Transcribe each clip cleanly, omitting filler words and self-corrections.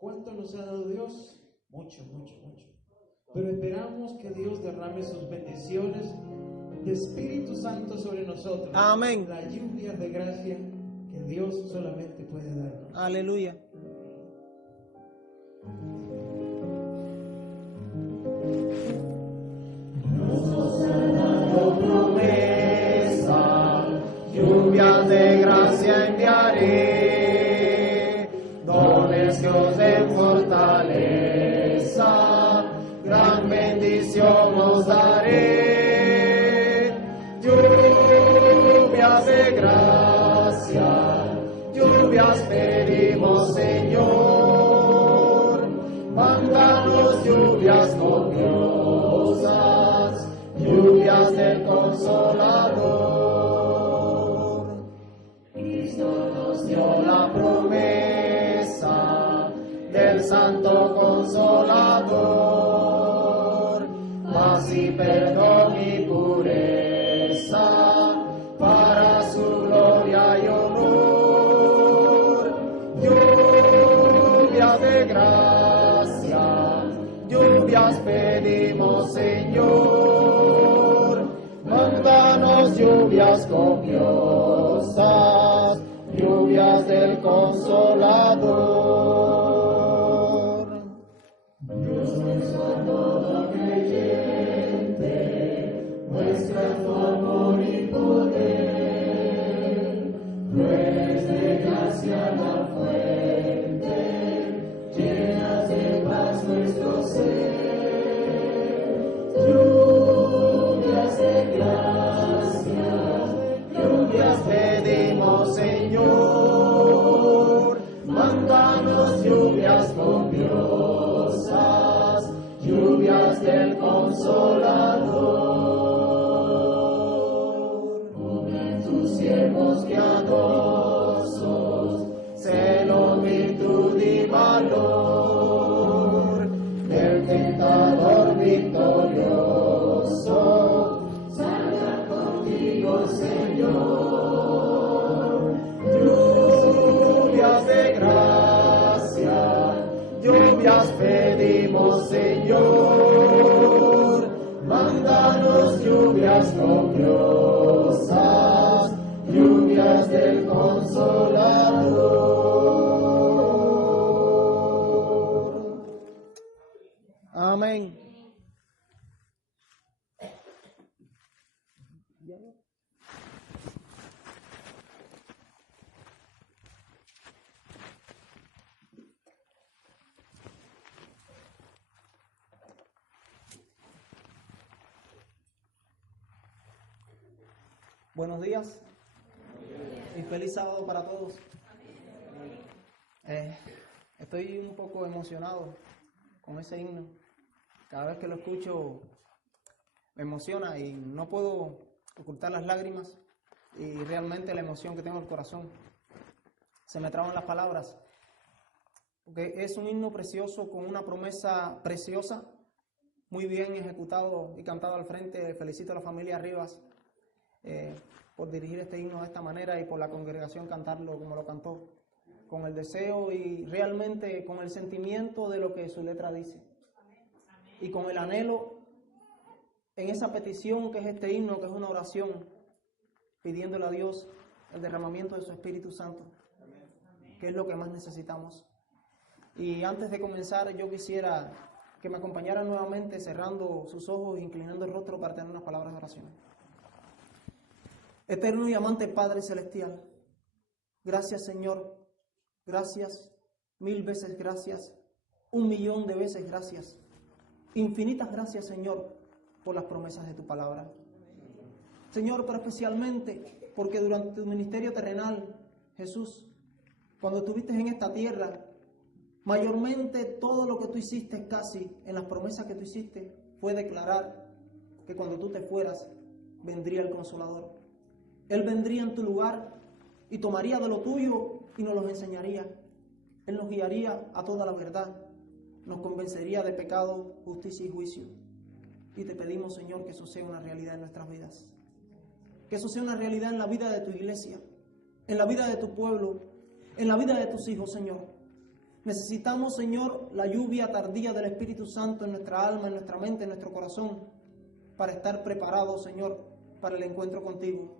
¿Cuánto nos ha dado Dios? Mucho, mucho, mucho. Pero esperamos que Dios derrame sus bendiciones de Espíritu Santo sobre nosotros. Amén. La lluvia de gracia que Dios solamente puede darnos. Aleluya. Promesa, lluvias de gracia enviaré, dones que os den fortaleza, gran bendición os daré. Lluvias de gracia, lluvias pedimos, Señor, mándanos lluvias copiosas, lluvias del Consolador. Cristo nos dio la promesa del Santo Consolador, paz y perdón y pureza para su gloria y honor. Lluvias de gracia, lluvias pedimos, Señor, mándanos lluvias copiosas, lluvias del Consolador. Dios nuestro a todo creyente, muestra tu amor y poder, fuentes de gracia la fuente, llenas de paz nuestro ser. Lluvias de gracia, lluvias pedimos, Señor, mándanos lluvias copiosas, lluvias del Consolador. Cubren tus siervos piadosos, celo, virtud y valor, del tentador victorioso, salga contigo, Señor. Lluvias de gracia, lluvias pedimos, Señor, mándanos lluvias copiosas, lluvias del Consolador. Amén. Buenos días y feliz sábado para todos. Estoy un poco emocionado con ese himno. Cada vez que lo escucho me emociona y no puedo ocultar las lágrimas y realmente la emoción que tengo en el corazón. Se me traban las palabras, porque es un himno precioso con una promesa preciosa, muy bien ejecutado y cantado al frente. Felicito a la familia Rivas por dirigir este himno de esta manera y por la congregación cantarlo como lo cantó, con el deseo y realmente con el sentimiento de lo que su letra dice. Y con el anhelo en esa petición que es este himno, que es una oración, pidiéndole a Dios el derramamiento de su Espíritu Santo, que es lo que más necesitamos. Y antes de comenzar, yo quisiera que me acompañaran nuevamente cerrando sus ojos e inclinando el rostro para tener unas palabras de oración. Eterno y amante Padre Celestial, gracias, Señor, gracias, 1000 veces gracias, 1.000.000 de veces gracias, infinitas gracias, Señor, por las promesas de tu palabra. Señor, pero especialmente porque durante tu ministerio terrenal, Jesús, cuando estuviste en esta tierra, mayormente todo lo que tú hiciste casi en las promesas que tú hiciste fue declarar que cuando tú te fueras, vendría el Consolador. Él vendría en tu lugar y tomaría de lo tuyo y nos los enseñaría. Él nos guiaría a toda la verdad, nos convencería de pecado, justicia y juicio. Y te pedimos, Señor, que eso sea una realidad en nuestras vidas. Que eso sea una realidad en la vida de tu iglesia, en la vida de tu pueblo, en la vida de tus hijos, Señor. Necesitamos, Señor, la lluvia tardía del Espíritu Santo en nuestra alma, en nuestra mente, en nuestro corazón, para estar preparados, Señor, para el encuentro contigo.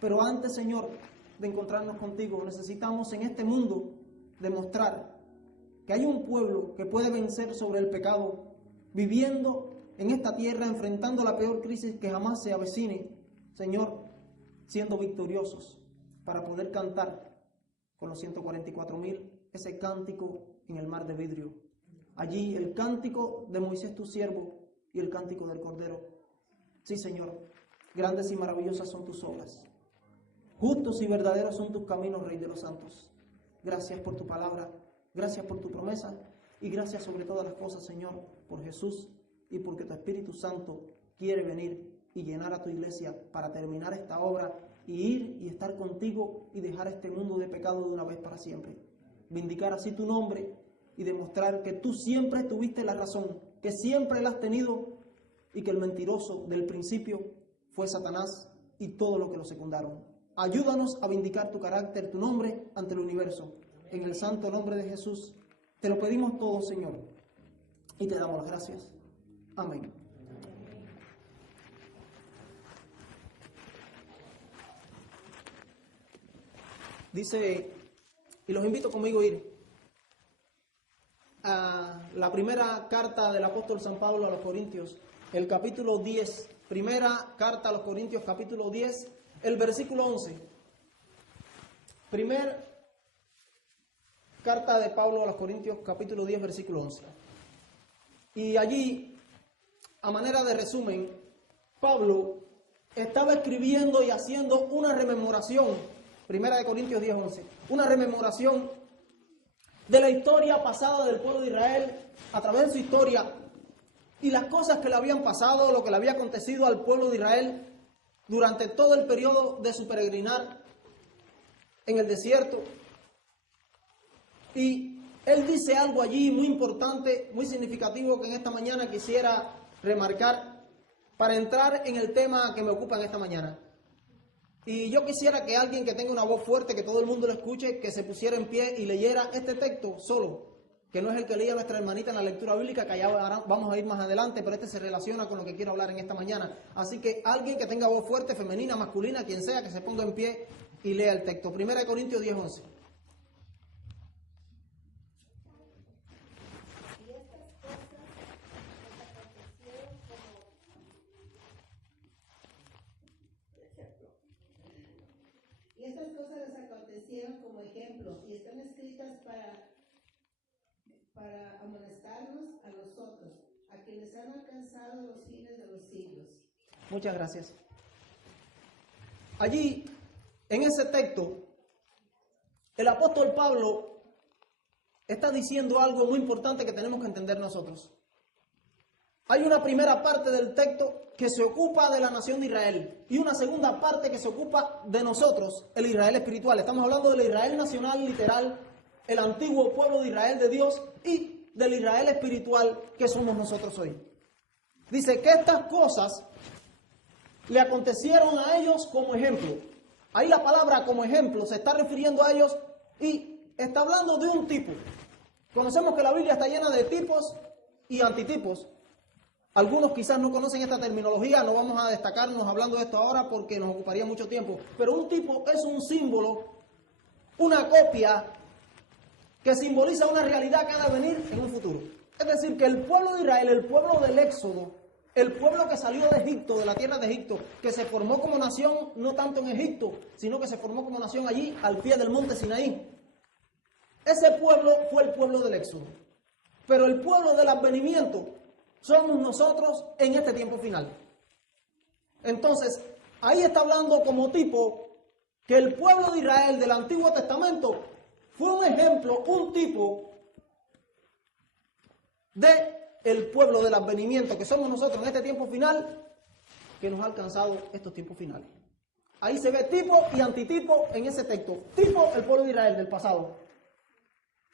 Pero antes, Señor, de encontrarnos contigo, necesitamos en este mundo demostrar que hay un pueblo que puede vencer sobre el pecado, viviendo en esta tierra, enfrentando la peor crisis que jamás se avecine, Señor, siendo victoriosos para poder cantar con los 144,000 ese cántico en el mar de vidrio. Allí el cántico de Moisés tu siervo y el cántico del Cordero. Sí, Señor, grandes y maravillosas son tus obras. Justos y verdaderos son tus caminos, Rey de los santos. Gracias por tu palabra, gracias por tu promesa y gracias sobre todas las cosas, Señor, por Jesús y porque tu Espíritu Santo quiere venir y llenar a tu iglesia para terminar esta obra y ir y estar contigo y dejar este mundo de pecado de una vez para siempre. Vindicar así tu nombre y demostrar que tú siempre tuviste la razón, que siempre la has tenido y que el mentiroso del principio fue Satanás y todo lo que lo secundaron. Ayúdanos a vindicar tu carácter, tu nombre ante el universo. En el santo nombre de Jesús te lo pedimos todo, Señor, y te damos las gracias. Amén. Dice, y los invito conmigo a ir a la primera carta del apóstol San Pablo a los Corintios, el capítulo 10, primera carta a los Corintios, capítulo 10, el versículo 11. Primer carta de Pablo a los Corintios, capítulo 10, versículo 11. Y allí, a manera de resumen, Pablo estaba escribiendo y haciendo una rememoración, primera de Corintios 10, 11, una rememoración de la historia pasada del pueblo de Israel, a través de su historia, y las cosas que le habían pasado, lo que le había acontecido al pueblo de Israel durante todo el periodo de su peregrinar en el desierto. Y él dice algo allí muy importante, muy significativo, que en esta mañana quisiera remarcar para entrar en el tema que me ocupa en esta mañana. Y yo quisiera que alguien que tenga una voz fuerte, que todo el mundo lo escuche, que se pusiera en pie y leyera este texto solo, que no es el que leía nuestra hermanita en la lectura bíblica, que allá vamos a ir más adelante, pero este se relaciona con lo que quiero hablar en esta mañana. Así que alguien que tenga voz fuerte, femenina, masculina, quien sea, que se ponga en pie y lea el texto. 1 Corintios 10, 11. Y estas cosas les acontecieron como ejemplo y están escritas para amonestarnos a nosotros, a quienes han alcanzado los fines de los siglos. Muchas gracias. Allí, en ese texto, el apóstol Pablo está diciendo algo muy importante que tenemos que entender nosotros. Hay una primera parte del texto que se ocupa de la nación de Israel y una segunda parte que se ocupa de nosotros, el Israel espiritual. Estamos hablando del Israel nacional, literal, el antiguo pueblo de Israel de Dios, y del Israel espiritual que somos nosotros hoy. Dice que estas cosas le acontecieron a ellos como ejemplo. Ahí la palabra como ejemplo se está refiriendo a ellos y está hablando de un tipo. Conocemos que la Biblia está llena de tipos y antitipos. Algunos quizás no conocen esta terminología, no vamos a destacarnos hablando de esto ahora porque nos ocuparía mucho tiempo. Pero un tipo es un símbolo, una copia que simboliza una realidad que ha de venir en un futuro. Es decir, que el pueblo de Israel, el pueblo del Éxodo, el pueblo que salió de Egipto, de la tierra de Egipto, que se formó como nación no tanto en Egipto, sino que se formó como nación allí al pie del monte Sinaí. Ese pueblo fue el pueblo del Éxodo. Pero el pueblo del advenimiento somos nosotros en este tiempo final. Entonces, ahí está hablando como tipo que el pueblo de Israel del Antiguo Testamento fue un ejemplo, un tipo de el pueblo del advenimiento que somos nosotros en este tiempo final, que nos ha alcanzado estos tiempos finales. Ahí se ve tipo y antitipo en ese texto. Tipo, el pueblo de Israel del pasado.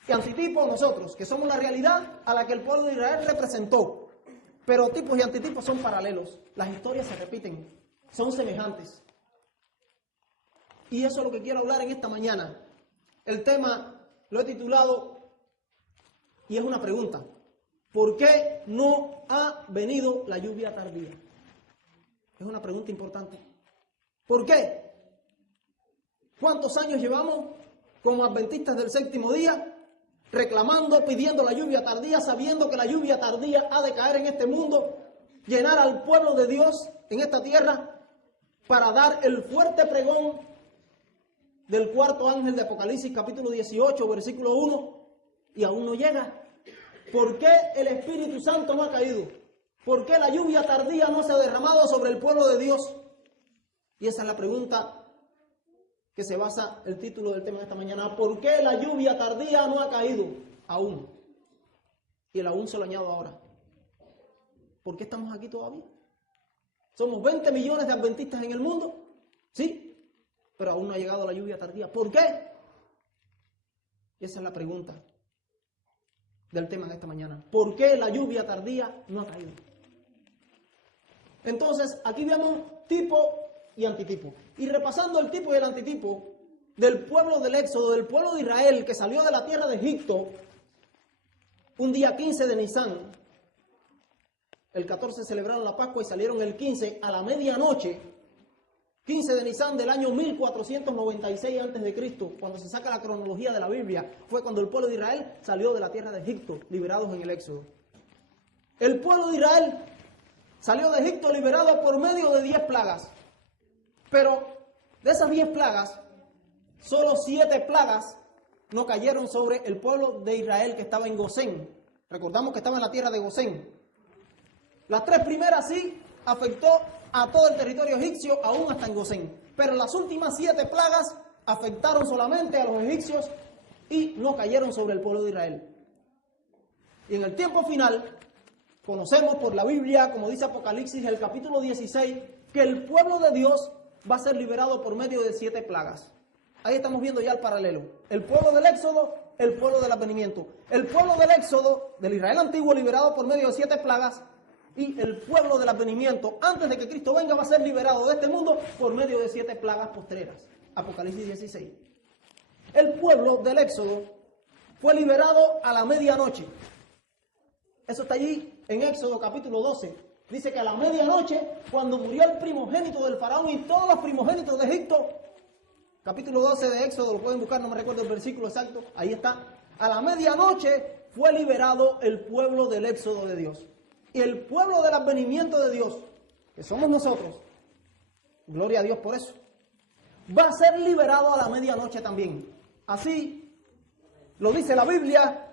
Y antitipo, nosotros, que somos la realidad a la que el pueblo de Israel representó. Pero tipos y antitipos son paralelos. Las historias se repiten, son semejantes. Y eso es lo que quiero hablar en esta mañana. El tema lo he titulado Y es una pregunta. ¿Por qué no ha venido la lluvia tardía? Es una pregunta importante. ¿Por qué? ¿Cuántos años llevamos como adventistas del séptimo día reclamando, pidiendo la lluvia tardía, sabiendo que la lluvia tardía ha de caer en este mundo, llenar al pueblo de Dios en esta tierra para dar el fuerte pregón del cuarto ángel de Apocalipsis capítulo 18, versículo 1, y aún no llega? ¿Por qué el Espíritu Santo no ha caído? ¿Por qué la lluvia tardía no se ha derramado sobre el pueblo de Dios? Y esa es la pregunta que se basa el título del tema de esta mañana. ¿Por qué la lluvia tardía no ha caído aún? Y el aún se lo añado ahora. ¿Por qué estamos aquí todavía? Somos 20 millones de adventistas en el mundo, ¿sí? Pero aún no ha llegado la lluvia tardía. ¿Por qué? Y esa es la pregunta del tema de esta mañana. ¿Por qué la lluvia tardía no ha caído? Entonces, aquí vemos tipo y antitipo. Y repasando el tipo y el antitipo del pueblo del Éxodo, del pueblo de Israel que salió de la tierra de Egipto, un día 15 de Nisan, el 14 celebraron la Pascua y salieron el 15 a la medianoche, 15 de Nisan del año 1496 a.C., cuando se saca la cronología de la Biblia, fue cuando el pueblo de Israel salió de la tierra de Egipto, liberados en el Éxodo. El pueblo de Israel salió de Egipto liberado por medio de 10 plagas. Pero de esas 10 plagas, solo 7 plagas no cayeron sobre el pueblo de Israel que estaba en Gosén. Recordamos que estaba en la tierra de Gosén. Las 3 primeras sí afectó a todo el territorio egipcio, aún hasta en Gosén. Pero las últimas 7 plagas afectaron solamente a los egipcios y no cayeron sobre el pueblo de Israel. Y en el tiempo final, conocemos por la Biblia, como dice Apocalipsis, el capítulo 16, que el pueblo de Dios va a ser liberado por medio de 7 plagas. Ahí estamos viendo ya el paralelo. El pueblo del Éxodo, el pueblo del advenimiento. El pueblo del Éxodo, del Israel antiguo, liberado por medio de 7 plagas. Y el pueblo del advenimiento, antes de que Cristo venga, va a ser liberado de este mundo por medio de 7 plagas postreras. Apocalipsis 16. El pueblo del Éxodo fue liberado a la medianoche. Eso está allí en Éxodo capítulo 12. Dice que a la medianoche, cuando murió el primogénito del faraón y todos los primogénitos de Egipto, capítulo 12 de Éxodo, lo pueden buscar, no me recuerdo el versículo exacto, ahí está. A la medianoche fue liberado el pueblo del Éxodo de Dios. Y el pueblo del advenimiento de Dios, que somos nosotros, gloria a Dios por eso, va a ser liberado a la medianoche también. Así lo dice la Biblia.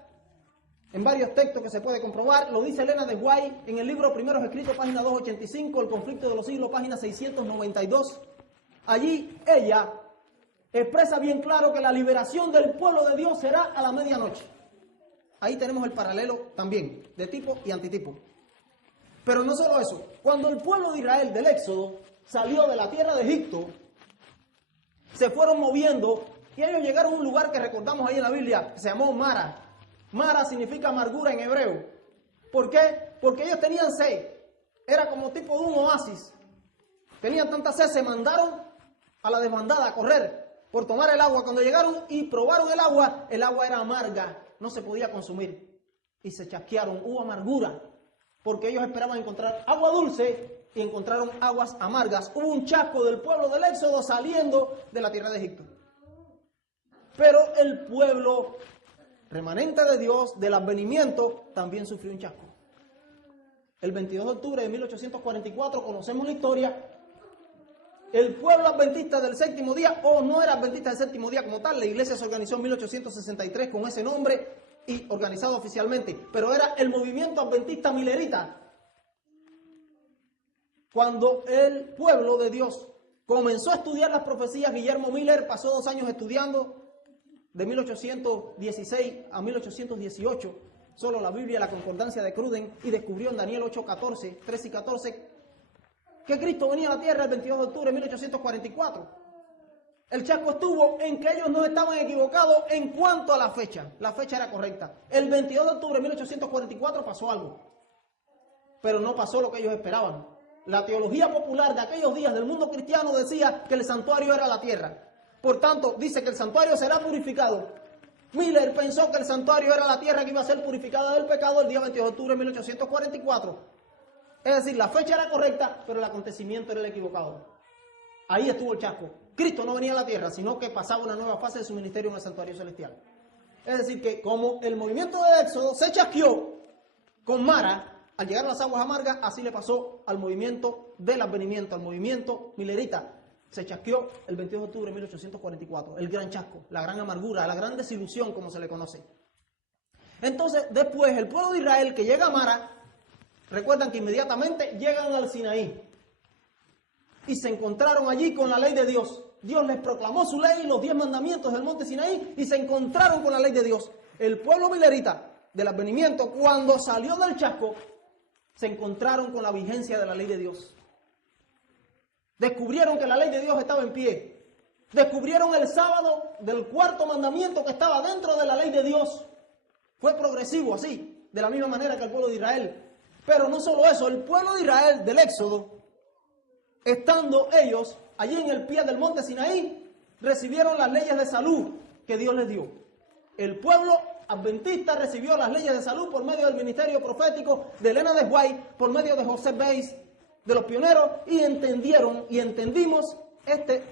En varios textos que se puede comprobar, lo dice Elena de White en el libro Primeros Escritos, página 285, El conflicto de los siglos, página 692. Allí ella expresa bien claro que la liberación del pueblo de Dios será a la medianoche. Ahí tenemos el paralelo también, de tipo y antitipo. Pero no solo eso, cuando el pueblo de Israel del Éxodo salió de la tierra de Egipto, se fueron moviendo y ellos llegaron a un lugar que recordamos ahí en la Biblia, que se llamó Mara. Mara significa amargura en hebreo. ¿Por qué? Porque ellos tenían sed. Era como tipo de un oasis. Tenían tanta sed, se mandaron a la desbandada a correr por tomar el agua. Cuando llegaron y probaron el agua era amarga, no se podía consumir. Y se chasquearon, hubo amargura, porque ellos esperaban encontrar agua dulce y encontraron aguas amargas. Hubo un chasco del pueblo del Éxodo saliendo de la tierra de Egipto. Pero el pueblo remanente de Dios, del advenimiento, también sufrió un chasco. El 22 de octubre de 1844, conocemos la historia, el pueblo adventista del séptimo día, o no era adventista del séptimo día como tal, la iglesia se organizó en 1863 con ese nombre y organizado oficialmente, pero era el movimiento adventista milerita. Cuando el pueblo de Dios comenzó a estudiar las profecías, Guillermo Miller pasó 2 años estudiando, de 1816 a 1818, solo la Biblia, la concordancia de Cruden, y descubrió en Daniel 8:14, 13 y 14, que Cristo venía a la tierra el 22 de octubre de 1844. El chasco estuvo en que ellos no estaban equivocados en cuanto a la fecha era correcta. El 22 de octubre de 1844 pasó algo, pero no pasó lo que ellos esperaban. La teología popular de aquellos días del mundo cristiano decía que el santuario era la tierra. Por tanto, dice que el santuario será purificado Miller pensó que el santuario era la tierra que iba a ser purificada del pecado el día 22 de octubre de 1844. Es decir, la fecha era correcta, pero el acontecimiento era el equivocado. Ahí estuvo el chasco. Cristo no venía a la tierra, sino que pasaba una nueva fase de su ministerio en el santuario celestial. Es decir, que como el movimiento del Éxodo se chasqueó con Mara al llegar a las aguas amargas, así le pasó al movimiento del advenimiento, al movimiento milerita. Se chasqueó el 22 de octubre de 1844, el gran chasco, la gran amargura, la gran desilusión, como se le conoce. Entonces, después, el pueblo de Israel que llega a Mara, recuerdan que inmediatamente llegan al Sinaí y se encontraron allí con la ley de Dios. Dios les proclamó su ley, los 10 mandamientos del monte Sinaí, y se encontraron con la ley de Dios. El pueblo milerita del advenimiento, cuando salió del chasco, se encontraron con la vigencia de la ley de Dios. Descubrieron que la ley de Dios estaba en pie. Descubrieron el sábado del cuarto mandamiento que estaba dentro de la ley de Dios. Fue progresivo así, de la misma manera que el pueblo de Israel. Pero no solo eso, el pueblo de Israel del Éxodo, estando ellos allí en el pie del monte Sinaí, recibieron las leyes de salud que Dios les dio. El pueblo adventista recibió las leyes de salud por medio del ministerio profético de Elena de White, por medio de José Bates, de los pioneros, y entendieron y entendimos este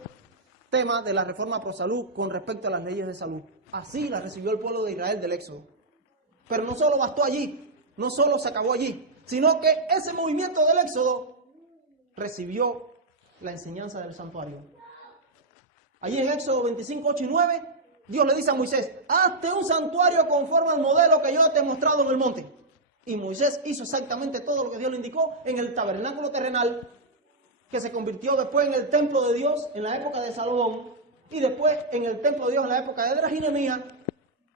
tema de la reforma pro salud con respecto a las leyes de salud. Así la recibió el pueblo de Israel del Éxodo. Pero no solo bastó allí, no solo se acabó allí, sino que ese movimiento del Éxodo recibió la enseñanza del santuario. Allí en Éxodo 25, 8 y 9, Dios le dice a Moisés: hazte un santuario conforme al modelo que yo te he mostrado en el monte. Y Moisés hizo exactamente todo lo que Dios le indicó en el tabernáculo terrenal, que se convirtió después en el templo de Dios en la época de Salomón, y después en el templo de Dios en la época de Esdras y Nehemías,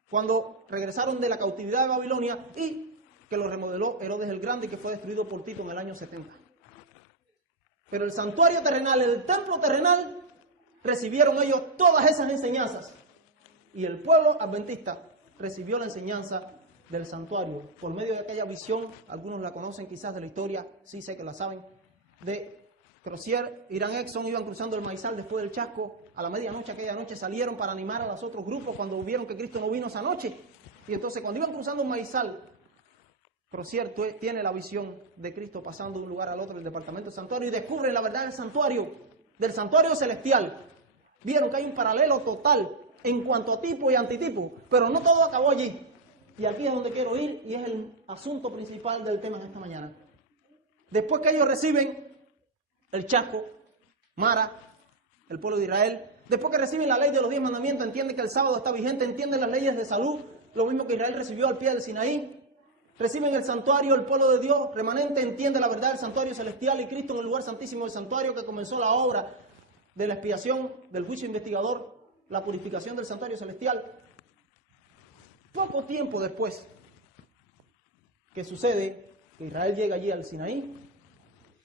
cuando regresaron de la cautividad de Babilonia, y que lo remodeló Herodes el Grande, y que fue destruido por Tito en el año 70. Pero el santuario terrenal, el templo terrenal, recibieron ellos todas esas enseñanzas. Y el pueblo adventista recibió la enseñanza del santuario por medio de aquella visión, algunos la conocen quizás de la historia, sí sé que la saben, de Crozier, Irán Exxon, iban cruzando el maizal después del chasco, a la medianoche, aquella noche salieron para animar a los otros grupos cuando vieron que Cristo no vino esa noche. Y entonces cuando iban cruzando un maizal, Crozier tiene la visión de Cristo pasando de un lugar al otro del departamento del santuario y descubre la verdad del santuario celestial. Vieron que hay un paralelo total en cuanto a tipo y antitipo, pero no todo acabó allí. Y aquí es donde quiero ir, y es el asunto principal del tema de esta mañana. Después que ellos reciben el chasco, Mara, el pueblo de Israel, después que reciben la ley de los 10 mandamientos, entienden que el sábado está vigente, entienden las leyes de salud, lo mismo que Israel recibió al pie del Sinaí, reciben el santuario, el pueblo de Dios remanente entiende la verdad del santuario celestial y Cristo en el lugar santísimo del santuario, que comenzó la obra de la expiación, del juicio investigador, la purificación del santuario celestial. Poco tiempo después que sucede que Israel llega allí al Sinaí,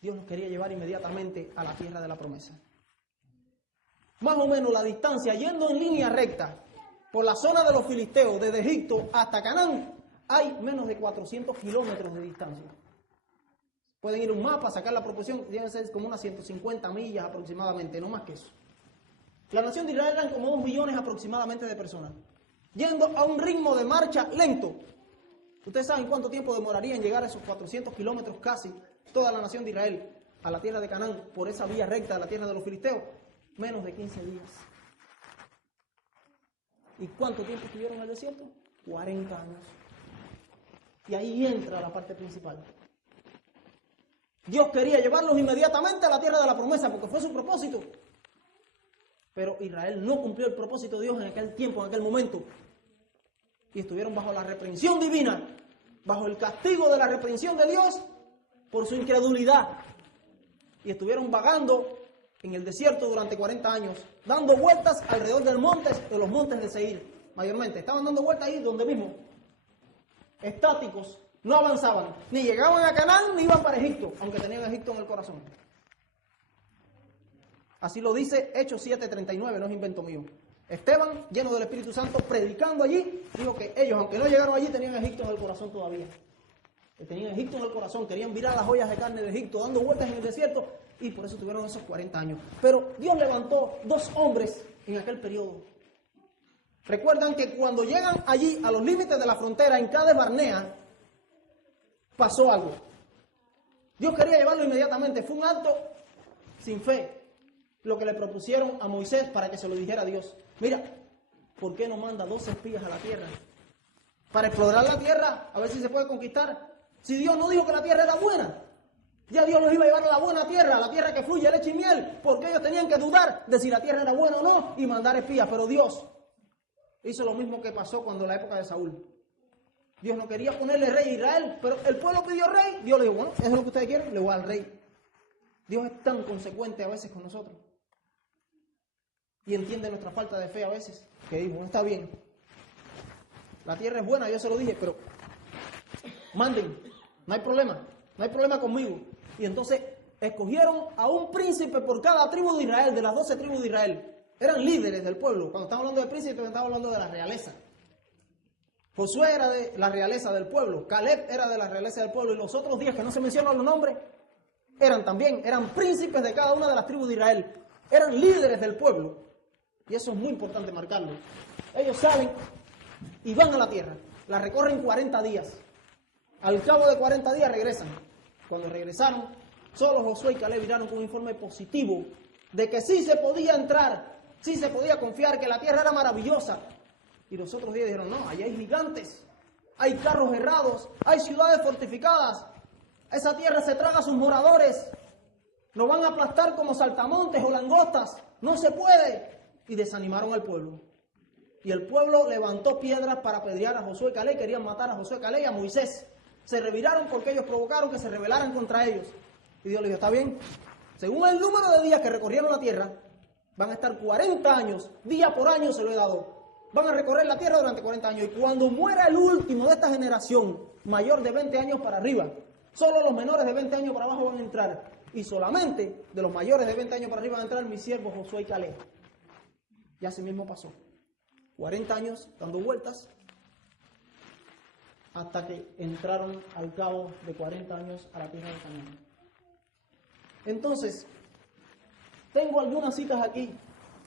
Dios los quería llevar inmediatamente a la tierra de la promesa. Más o menos la distancia, yendo en línea recta por la zona de los filisteos, desde Egipto hasta Canaán, hay menos de 400 kilómetros de distancia. Pueden ir a un mapa, sacar la proporción, deben ser como unas 150 millas aproximadamente, no más que eso. La nación de Israel eran como 2 millones aproximadamente de personas, yendo a un ritmo de marcha lento. Ustedes saben cuánto tiempo demoraría en llegar a esos 400 kilómetros casi toda la nación de Israel a la tierra de Canaán por esa vía recta de la tierra de los filisteos. Menos de 15 días. ¿Y cuánto tiempo estuvieron en el desierto? 40 años. Y ahí entra la parte principal. Dios quería llevarlos inmediatamente a la tierra de la promesa porque fue su propósito. Pero Israel no cumplió el propósito de Dios en aquel tiempo, en aquel momento. Y estuvieron bajo la reprensión divina, bajo el castigo de la reprensión de Dios por su incredulidad. Y estuvieron vagando en el desierto durante 40 años, dando vueltas alrededor de los montes de Seir, mayormente. Estaban dando vueltas ahí donde mismo, estáticos, no avanzaban, ni llegaban a Canaán ni iban para Egipto, aunque tenían Egipto en el corazón. Así lo dice Hechos 7:39, no es invento mío. Esteban, lleno del Espíritu Santo, predicando allí, dijo que ellos, aunque no llegaron allí, tenían Egipto en el corazón todavía. Tenían Egipto en el corazón, querían virar las ollas de carne de Egipto, dando vueltas en el desierto, y por eso tuvieron esos 40 años. Pero Dios levantó 2 hombres en aquel periodo, Recuerdan que cuando llegan allí a los límites de la frontera en Cades Barnea, pasó algo. Dios quería llevarlo inmediatamente. Fue un acto sin fe lo que le propusieron a Moisés para que se lo dijera a Dios. Mira, ¿por qué no manda 12 espías a la tierra? Para explorar la tierra, a ver si se puede conquistar. Si Dios no dijo que la tierra era buena, ya Dios los iba a llevar a la buena tierra, a la tierra que fluye leche y miel, porque ellos tenían que dudar de si la tierra era buena o no y mandar espías. Pero Dios hizo lo mismo que pasó cuando en la época de Saúl. Dios no quería ponerle rey a Israel, pero el pueblo pidió rey. Dios le dijo, bueno, eso es lo que ustedes quieren, le voy al rey. Dios es tan consecuente a veces con nosotros. Y entiende nuestra falta de fe a veces. Que dijo, bueno, está bien. La tierra es buena, yo se lo dije, pero manden, no hay problema conmigo. Y entonces escogieron a un príncipe por cada tribu de Israel, de las 12 tribus de Israel. Eran líderes del pueblo. Cuando estamos hablando de príncipe, estamos hablando de la realeza. Josué era de la realeza del pueblo, Caleb era de la realeza del pueblo, y los otros 10 que no se mencionan los nombres, eran príncipes de cada una de las tribus de Israel. Eran líderes del pueblo. Y eso es muy importante marcarlo. Ellos salen y van a la tierra. La recorren 40 días. Al cabo de 40 días regresan. Cuando regresaron, solo Josué y Caleb viraron con un informe positivo de que sí se podía entrar, sí se podía confiar, que la tierra era maravillosa. Y los otros 10 dijeron, no, allá hay gigantes, hay carros errados, hay ciudades fortificadas. Esa tierra se traga a sus moradores. Nos van a aplastar como saltamontes o langostas. No se puede. Y desanimaron al pueblo. Y el pueblo levantó piedras para apedrear a Josué y Caleb. Querían matar a Josué y Caleb y a Moisés. Se reviraron porque ellos provocaron que se rebelaran contra ellos. Y Dios le dijo, está bien. Según el número de días que recorrieron la tierra, van a estar 40 años. Día por año se lo he dado. Van a recorrer la tierra durante 40 años. Y cuando muera el último de esta generación, mayor de 20 años para arriba, solo los menores de 20 años para abajo van a entrar. Y solamente de los mayores de 20 años para arriba van a entrar mis siervos Josué y Caleb. Y así mismo pasó. 40 años dando vueltas hasta que entraron al cabo de 40 años a la tierra de Canaán. Entonces, tengo algunas citas aquí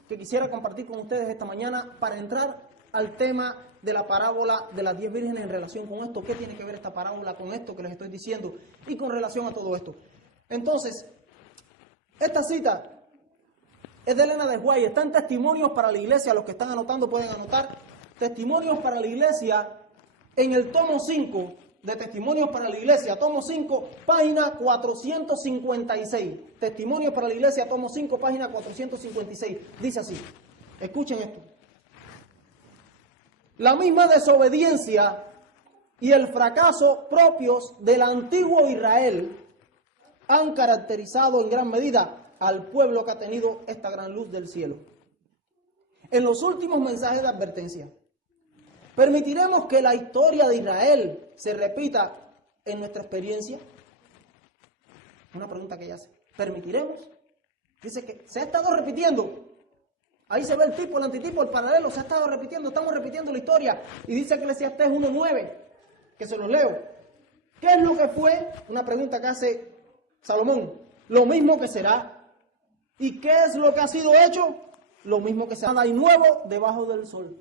que quisiera compartir con ustedes esta mañana para entrar al tema de la parábola de las 10 vírgenes en relación con esto. ¿Qué tiene que ver esta parábola con esto que les estoy diciendo? Y con relación a todo esto. Entonces, esta cita es de Elena de White. Está en Testimonios para la Iglesia. Los que están anotando pueden anotar. Testimonios para la Iglesia en el tomo 5 de Testimonios para la Iglesia, tomo 5, página 456. Testimonios para la Iglesia, tomo 5, página 456. Dice así, escuchen esto. La misma desobediencia y el fracaso propios del antiguo Israel han caracterizado en gran medida al pueblo que ha tenido esta gran luz del cielo. En los últimos mensajes de advertencia, ¿permitiremos que la historia de Israel se repita en nuestra experiencia? Una pregunta que ella hace. ¿Permitiremos? Dice que se ha estado repitiendo. Ahí se ve el tipo, el antitipo, el paralelo. Se ha estado repitiendo, estamos repitiendo la historia. Y dice Eclesiastés 1:9, que se los leo. ¿Qué es lo que fue? Una pregunta que hace Salomón. Lo mismo que será. ¿Y qué es lo que ha sido hecho? Lo mismo que será. Nada hay nuevo debajo del sol.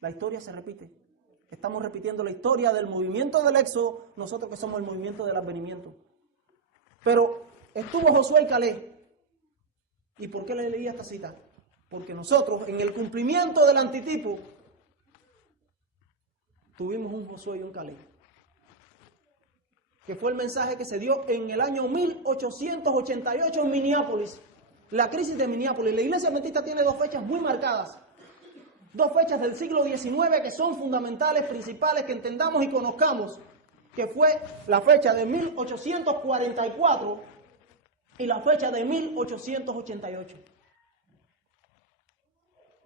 La historia se repite. Estamos repitiendo la historia del movimiento del Éxodo, nosotros que somos el movimiento del advenimiento. Pero estuvo Josué y Caleb. ¿Y por qué le leí esta cita? Porque nosotros, en el cumplimiento del antitipo, tuvimos un Josué y un Caleb. Que fue el mensaje que se dio en el año 1888 en Minneapolis. La crisis de Minneapolis. La Iglesia Adventista tiene dos fechas muy marcadas. Dos fechas del siglo XIX que son fundamentales, principales, que entendamos y conozcamos, que fue la fecha de 1844 y la fecha de 1888.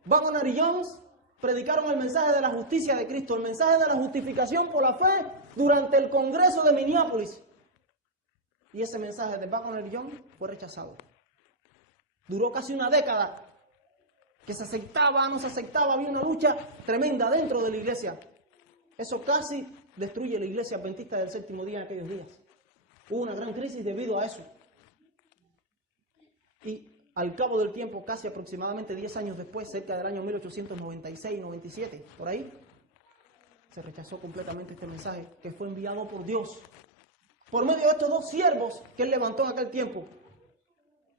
Waggoner y Jones predicaron el mensaje de la justicia de Cristo, el mensaje de la justificación por la fe durante el Congreso de Minneapolis. Y ese mensaje de Waggoner y Jones fue rechazado. Duró casi una década. Que se aceptaba, no se aceptaba, había una lucha tremenda dentro de la iglesia. Eso casi destruye la iglesia adventista del séptimo día en aquellos días. Hubo una gran crisis debido a eso. Y al cabo del tiempo, casi aproximadamente 10 años después, cerca del año 1896-97, por ahí, se rechazó completamente este mensaje que fue enviado por Dios, por medio de estos dos siervos que él levantó en aquel tiempo.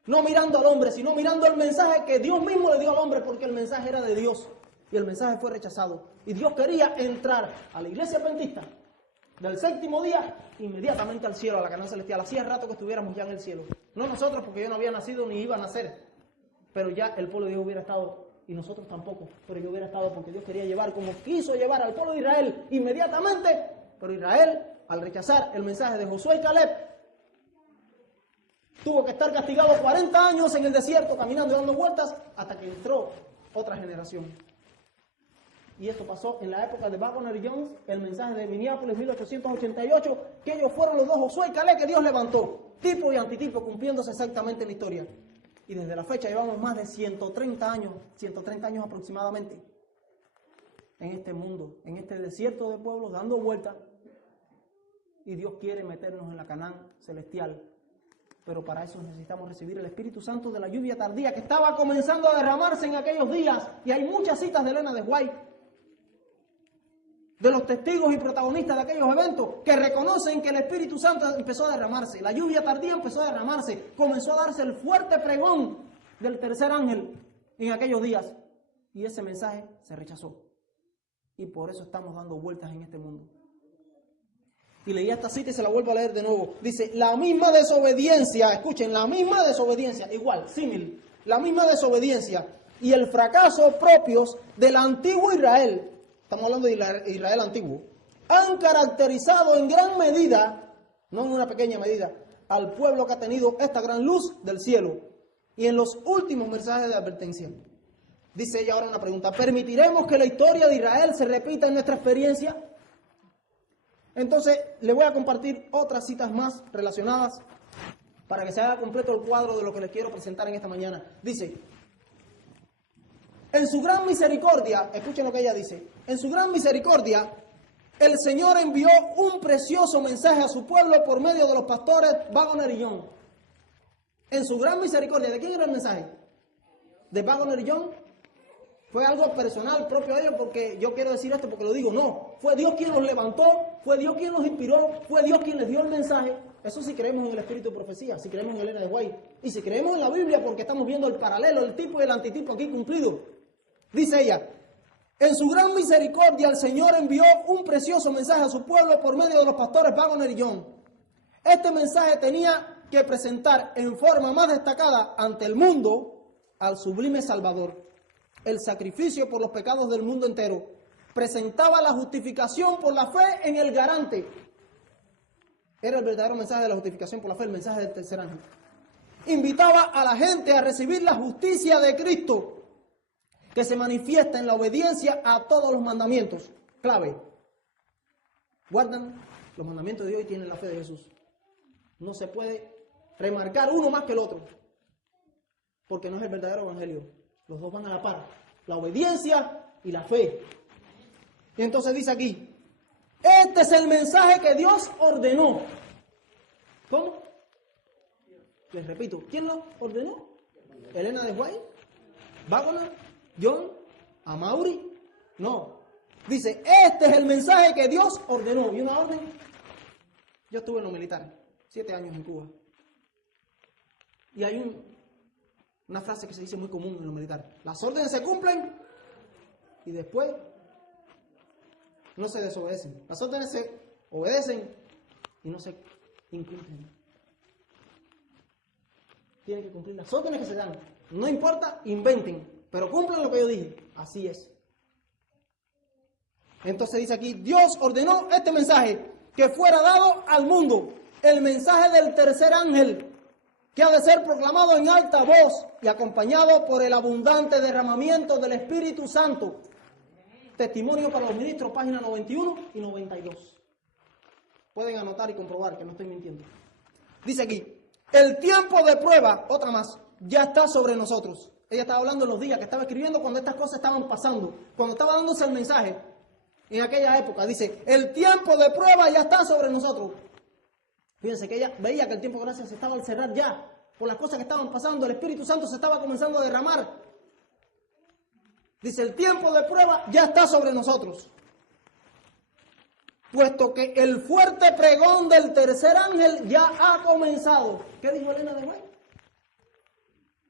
No mirando al hombre, sino mirando el mensaje que Dios mismo le dio al hombre, porque el mensaje era de Dios y el mensaje fue rechazado. Y Dios quería entrar a la iglesia adventista del séptimo día inmediatamente al cielo, a la Canaán celestial. Hacía rato que estuviéramos ya en el cielo. No nosotros, porque yo no había nacido ni iba a nacer, pero ya el pueblo de Dios hubiera estado, y nosotros tampoco, pero yo hubiera estado, porque Dios quería llevar, como quiso llevar al pueblo de Israel inmediatamente, pero Israel, al rechazar el mensaje de Josué y Caleb, tuvo que estar castigado 40 años en el desierto, caminando y dando vueltas, hasta que entró otra generación. Y esto pasó en la época de Wagner y Jones, el mensaje de Minneapolis 1888, que ellos fueron los dos Josué y Caleb que Dios levantó, tipo y antitipo, cumpliéndose exactamente en la historia. Y desde la fecha llevamos más de 130 años aproximadamente, en este mundo, en este desierto de pueblos, dando vueltas. Y Dios quiere meternos en la Canaán celestial. Pero para eso necesitamos recibir el Espíritu Santo de la lluvia tardía que estaba comenzando a derramarse en aquellos días. Y hay muchas citas de Elena de White, de los testigos y protagonistas de aquellos eventos, que reconocen que el Espíritu Santo empezó a derramarse. La lluvia tardía empezó a derramarse. Comenzó a darse el fuerte pregón del tercer ángel en aquellos días. Y ese mensaje se rechazó. Y por eso estamos dando vueltas en este mundo. Y leí esta cita y se la vuelvo a leer de nuevo. Dice, la misma desobediencia, escuchen, la misma desobediencia, igual, símil, la misma desobediencia y el fracaso propios del antiguo Israel, estamos hablando de Israel antiguo, han caracterizado en gran medida, no en una pequeña medida, al pueblo que ha tenido esta gran luz del cielo. Y en los últimos mensajes de advertencia, dice ella ahora una pregunta, ¿permitiremos que la historia de Israel se repita en nuestra experiencia? Entonces, le voy a compartir otras citas más relacionadas para que se haga completo el cuadro de lo que les quiero presentar en esta mañana. Dice, en su gran misericordia, escuchen lo que ella dice, en su gran misericordia, el Señor envió un precioso mensaje a su pueblo por medio de los pastores Wagner y Young. En su gran misericordia, ¿de quién era el mensaje? ¿De Wagner y Young? Fue algo personal propio de ellos, porque yo quiero decir esto porque lo digo, no, fue Dios quien los levantó, fue Dios quien los inspiró, fue Dios quien les dio el mensaje. Eso sí creemos en el espíritu de profecía, si creemos en Elena de White, y si creemos en la Biblia porque estamos viendo el paralelo, el tipo y el antitipo aquí cumplido. Dice ella, en su gran misericordia el Señor envió un precioso mensaje a su pueblo por medio de los pastores Wagner y Young. Este mensaje tenía que presentar en forma más destacada ante el mundo al sublime Salvador. El sacrificio por los pecados del mundo entero. Presentaba la justificación por la fe en el garante. Era el verdadero mensaje de la justificación por la fe, el mensaje del tercer ángel. Invitaba a la gente a recibir la justicia de Cristo, que se manifiesta en la obediencia a todos los mandamientos. Clave. Guardan los mandamientos de Dios y tienen la fe de Jesús. No se puede remarcar uno más que el otro, porque no es el verdadero evangelio. Los dos van a la par, la obediencia y la fe. Y entonces dice aquí, este es el mensaje que Dios ordenó. ¿Cómo? Les repito, ¿quién lo ordenó? ¿Elena de White? ¿Wagner? ¿John? ¿Amaury? No. Dice, este es el mensaje que Dios ordenó. ¿Y una orden? Yo estuve en lo militar, 7 años en Cuba. Y hay una frase que se dice muy común en lo militar. Las órdenes se cumplen y después no se desobedecen. Las órdenes se obedecen y no se incumplen. Tienen que cumplir las órdenes que se dan. No importa, inventen, pero cumplan lo que yo dije. Así es. Entonces dice aquí, Dios ordenó este mensaje que fuera dado al mundo. El mensaje del tercer ángel, que ha de ser proclamado en alta voz y acompañado por el abundante derramamiento del Espíritu Santo. Testimonio para los ministros, páginas 91 y 92. Pueden anotar y comprobar que no estoy mintiendo. Dice aquí, el tiempo de prueba, otra más, ya está sobre nosotros. Ella estaba hablando en los días que estaba escribiendo cuando estas cosas estaban pasando, cuando estaba dándose el mensaje en aquella época. Dice, el tiempo de prueba ya está sobre nosotros. Fíjense que ella veía que el tiempo de gracia se estaba al cerrar ya. por las cosas que estaban pasando, el Espíritu Santo se estaba comenzando a derramar. Dice, el tiempo de prueba ya está sobre nosotros, puesto que el fuerte pregón del tercer ángel ya ha comenzado. ¿Qué dijo Elena de White?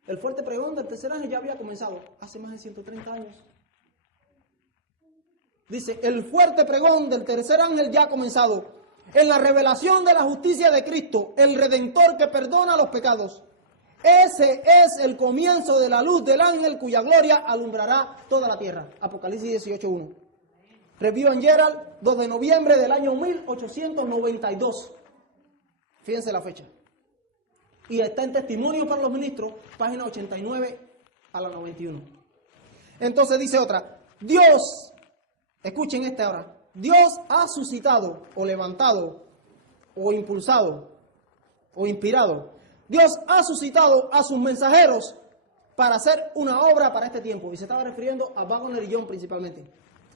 El fuerte pregón del tercer ángel ya había comenzado hace más de 130 años. Dice, el fuerte pregón del tercer ángel ya ha comenzado en la revelación de la justicia de Cristo, el Redentor que perdona los pecados. Ese es el comienzo de la luz del ángel cuya gloria alumbrará toda la tierra. Apocalipsis 18:1. Review and Herald, 2 de noviembre del año 1892. Fíjense la fecha. Y está en Testimonio para los Ministros, página 89 a la 91. Entonces dice otra, Dios, escuchen esta ahora, Dios ha suscitado o levantado o impulsado o inspirado. Dios ha suscitado a sus mensajeros para hacer una obra para este tiempo. Y se estaba refiriendo a Waggoner y John principalmente.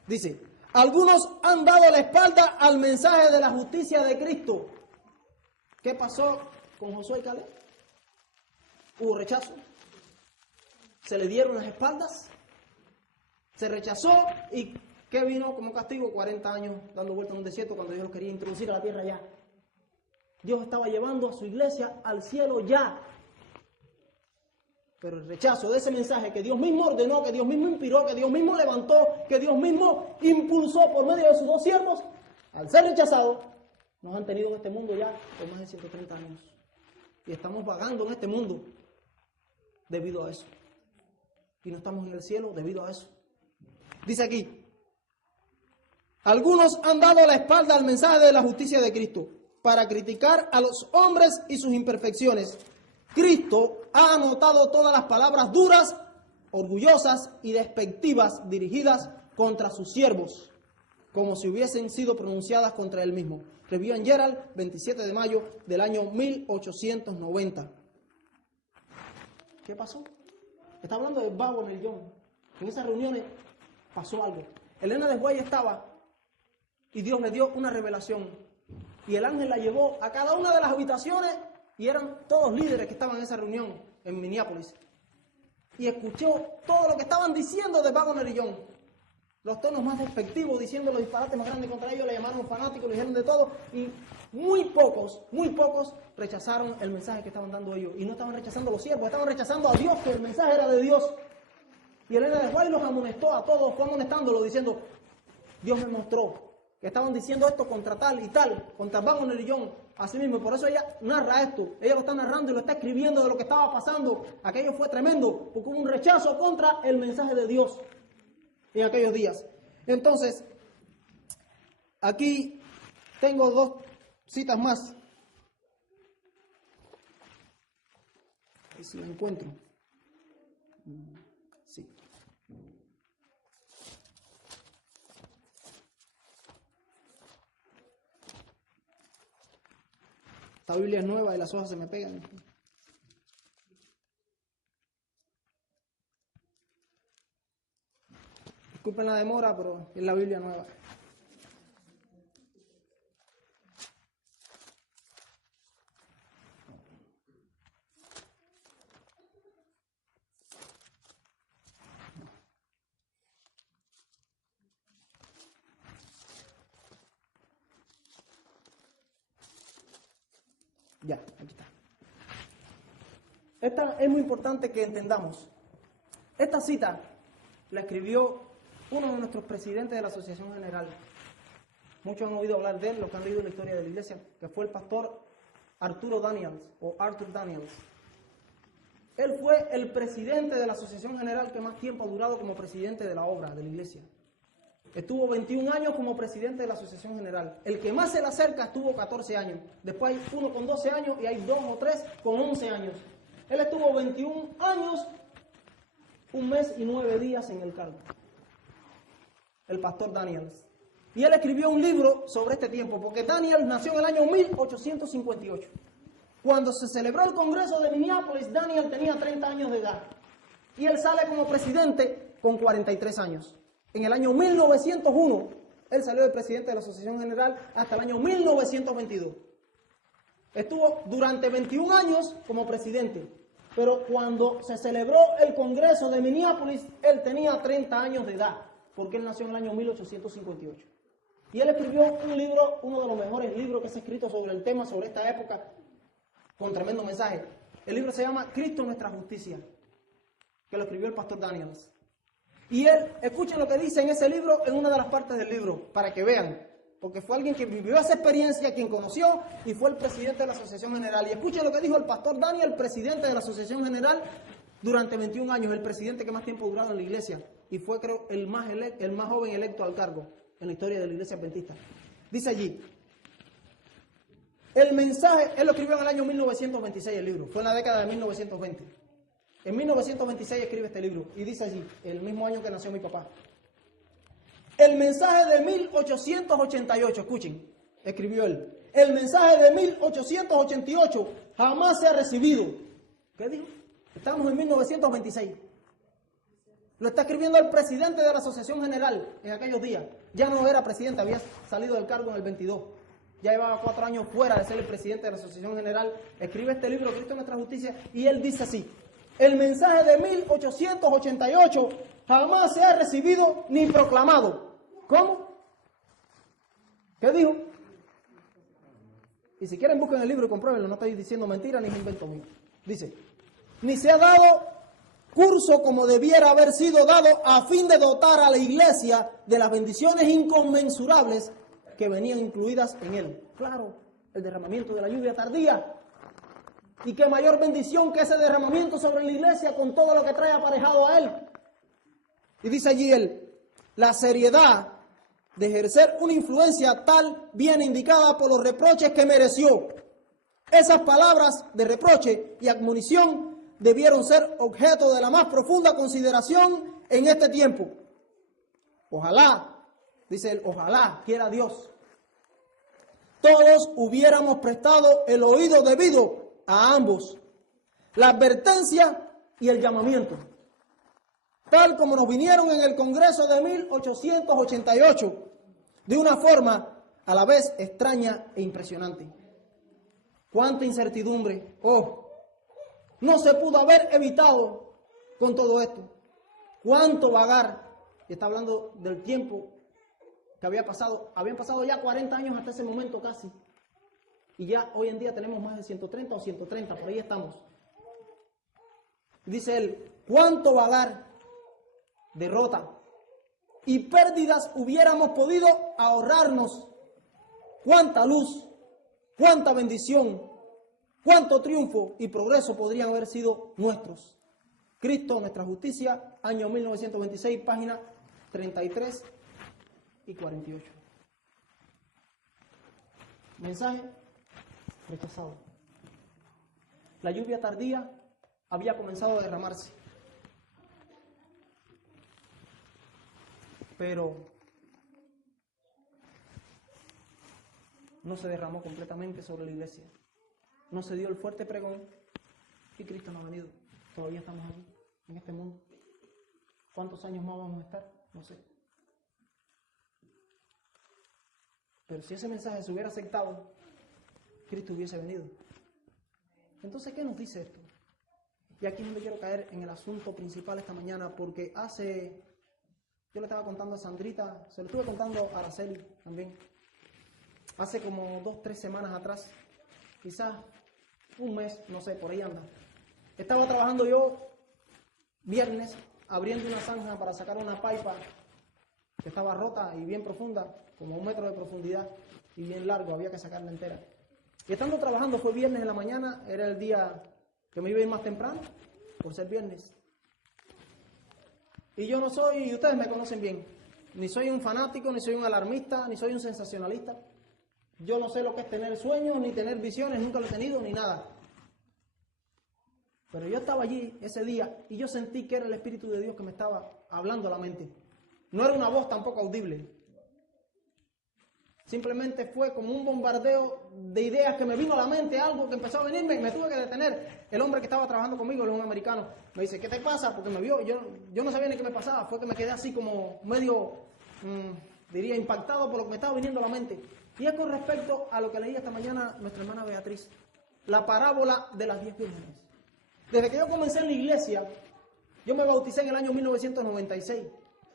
Dice, algunos han dado la espalda al mensaje de la justicia de Cristo. ¿Qué pasó con Josué y Caleb? Hubo rechazo. Se le dieron las espaldas. Se rechazó. ¿Y qué vino como castigo? 40 años dando vueltas en un desierto cuando Dios los quería introducir a la tierra ya. Dios estaba llevando a su iglesia al cielo ya. Pero el rechazo de ese mensaje que Dios mismo ordenó, que Dios mismo inspiró, que Dios mismo levantó, que Dios mismo impulsó por medio de sus dos siervos, al ser rechazado, nos han tenido en este mundo ya por más de 130 años. Y estamos vagando en este mundo debido a eso. Y no estamos en el cielo debido a eso. Dice aquí, algunos han dado la espalda al mensaje de la justicia de Cristo para criticar a los hombres y sus imperfecciones. Cristo ha anotado todas las palabras duras, orgullosas y despectivas dirigidas contra sus siervos, como si hubiesen sido pronunciadas contra él mismo. Review and Herald, 27 de mayo del año 1890. ¿Qué pasó? Está hablando de Waggoner y John. En esas reuniones pasó algo. Elena de White estaba y Dios le dio una revelación. Y el ángel la llevó a cada una de las habitaciones y eran todos líderes que estaban en esa reunión en Minneapolis. Y escuchó todo lo que estaban diciendo de Waggoner y John. Los tonos más despectivos, diciendo los disparates más grandes contra ellos, le llamaron fanáticos, le dijeron de todo. Y muy pocos rechazaron el mensaje que estaban dando ellos. Y no estaban rechazando a los siervos, estaban rechazando a Dios, que el mensaje era de Dios. Y Elena de White los amonestó a todos, fue amonestándolo, diciendo, Dios me mostró que estaban diciendo esto contra tal y tal, contra Waggoner y John, así mismo. Por eso ella narra esto, ella lo está narrando y lo está escribiendo de lo que estaba pasando. Aquello fue tremendo, porque hubo un rechazo contra el mensaje de Dios en aquellos días. Entonces, aquí tengo dos citas más. A ver si la encuentro. Sí. Esta Biblia es nueva y las hojas se me pegan. Disculpen la demora, pero es la Biblia nueva. Ya, aquí está. Esta es muy importante que entendamos. Esta cita la escribió uno de nuestros presidentes de la Asociación General. Muchos han oído hablar de él, los que han leído la historia de la iglesia, que fue el pastor Arturo Daniels, o Arthur Daniels. Él fue el presidente de la Asociación General que más tiempo ha durado como presidente de la obra de la iglesia. Estuvo 21 años como presidente de la Asociación General. El que más se le acerca estuvo 14 años. Después hay uno con 12 años y hay 2 o 3 con 11 años. Él estuvo 21 años, 1 mes y 9 días en el cargo. El pastor Daniels. Y él escribió un libro sobre este tiempo, porque Daniels nació en el año 1858. Cuando se celebró el Congreso de Minneapolis, Daniels tenía 30 años de edad. Y él sale como presidente con 43 años. En el año 1901, él salió de presidente de la Asociación General hasta el año 1922. Estuvo durante 21 años como presidente, pero cuando se celebró el Congreso de Minneapolis, él tenía 30 años de edad, porque él nació en el año 1858. Y él escribió un libro, uno de los mejores libros que se ha escrito sobre el tema, sobre esta época, con tremendo mensaje. El libro se llama Cristo nuestra justicia, que lo escribió el pastor Daniels. Y él, escuchen lo que dice en ese libro, en una de las partes del libro, para que vean, porque fue alguien que vivió esa experiencia, quien conoció, y fue el presidente de la Asociación General. Y escuchen lo que dijo el pastor Daniel, presidente de la Asociación General, durante 21 años, el presidente que más tiempo ha durado en la iglesia, y fue, creo, el más joven electo al cargo en la historia de la iglesia adventista. Dice allí, el mensaje, él lo escribió en el año 1926 el libro, fue en la década de 1920. En 1926 escribe este libro y dice allí, el mismo año que nació mi papá. El mensaje de 1888, escuchen, escribió él, el mensaje de 1888 jamás se ha recibido. ¿Qué dijo? Estamos en 1926. Lo está escribiendo el presidente de la Asociación General en aquellos días. Ya no era presidente, había salido del cargo en el 22. Ya llevaba 4 años fuera de ser el presidente de la Asociación General. Escribe este libro, Cristo nuestra justicia, y él dice así, el mensaje de 1888 jamás se ha recibido ni proclamado. ¿Cómo? ¿Qué dijo? Y si quieren busquen el libro y compruébenlo, no estoy diciendo mentira ni es invento mío. Dice, ni se ha dado curso como debiera haber sido dado a fin de dotar a la iglesia de las bendiciones inconmensurables que venían incluidas en él. Claro, el derramamiento de la lluvia tardía. Y qué mayor bendición que ese derramamiento sobre la iglesia con todo lo que trae aparejado a él. Y dice allí él, la seriedad de ejercer una influencia tal viene indicada por los reproches que mereció. Esas palabras de reproche y admonición debieron ser objeto de la más profunda consideración en este tiempo. Ojalá, dice él, ojalá quiera Dios, todos hubiéramos prestado el oído debido a ambos, la advertencia y el llamamiento, tal como nos vinieron en el Congreso de 1888, de una forma a la vez extraña e impresionante. ¡Cuánta incertidumbre! ¡Oh! No se pudo haber evitado con todo esto. ¡Cuánto vagar! Y está hablando del tiempo que había pasado. Habían pasado ya 40 años hasta ese momento casi. Y ya hoy en día tenemos más de 130 o 130, por ahí estamos. Dice él, ¿cuánto vagar, derrota y pérdidas hubiéramos podido ahorrarnos? ¿Cuánta luz, cuánta bendición, cuánto triunfo y progreso podrían haber sido nuestros? Cristo, nuestra justicia, año 1926, página 33 y 48. Mensaje rechazado. La lluvia tardía había comenzado a derramarse, pero no se derramó completamente sobre la iglesia. No se dio el fuerte pregón y Cristo no ha venido. Todavía estamos aquí, en este mundo. ¿Cuántos años más vamos a estar? No sé. Pero si ese mensaje se hubiera aceptado, Cristo hubiese venido. Entonces, ¿qué nos dice esto? Y aquí es donde quiero caer en el asunto principal esta mañana, porque yo le estaba contando a Sandrita, se lo estuve contando a Araceli también, hace como 2-3 semanas atrás, quizás un mes, no sé, por ahí anda. Estaba trabajando yo viernes, abriendo una zanja para sacar una pipa que estaba rota y bien profunda, como 1 metro de profundidad y bien largo, había que sacarla entera. Y estando trabajando, fue viernes en la mañana, era el día que me iba a ir más temprano, por ser viernes. Y yo no soy, y ustedes me conocen bien, ni soy un fanático, ni soy un alarmista, ni soy un sensacionalista. Yo no sé lo que es tener sueños, ni tener visiones, nunca lo he tenido, ni nada. Pero yo estaba allí ese día y yo sentí que era el Espíritu de Dios que me estaba hablando a la mente. No era una voz tampoco audible. Simplemente fue como un bombardeo de ideas que me vino a la mente, algo que empezó a venirme y me tuve que detener. El hombre que estaba trabajando conmigo, él es un americano, me dice, ¿qué te pasa? Porque me vio, yo no sabía ni qué me pasaba, fue que me quedé así como medio, diría, impactado por lo que me estaba viniendo a la mente. Y es con respecto a lo que leí esta mañana nuestra hermana Beatriz. la parábola de las 10 vírgenes. Desde que yo comencé en la iglesia, yo me bauticé en el año 1996.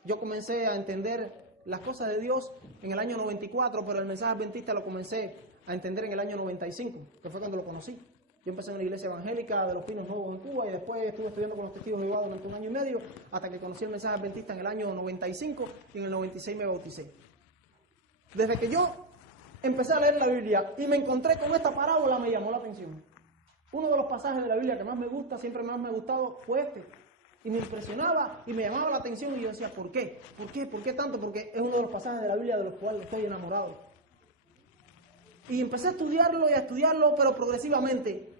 Yo comencé a entender las cosas de Dios en el año 94, pero el mensaje adventista lo comencé a entender en el año 95, que fue cuando lo conocí. Yo empecé en la iglesia evangélica de los Pinos Nuevos en Cuba y después estuve estudiando con los testigos de Jehová durante 1 año y medio hasta que conocí el mensaje adventista en el año 95 y en el 96 me bauticé. Desde que yo empecé a leer la Biblia y me encontré con esta parábola, me llamó la atención. Uno de los pasajes de la Biblia que más me gusta, siempre más me ha gustado, fue este. Y me impresionaba y me llamaba la atención y yo decía, ¿por qué? ¿Por qué? ¿Por qué tanto? Porque es uno de los pasajes de la Biblia de los cuales estoy enamorado. Y empecé a estudiarlo, pero progresivamente.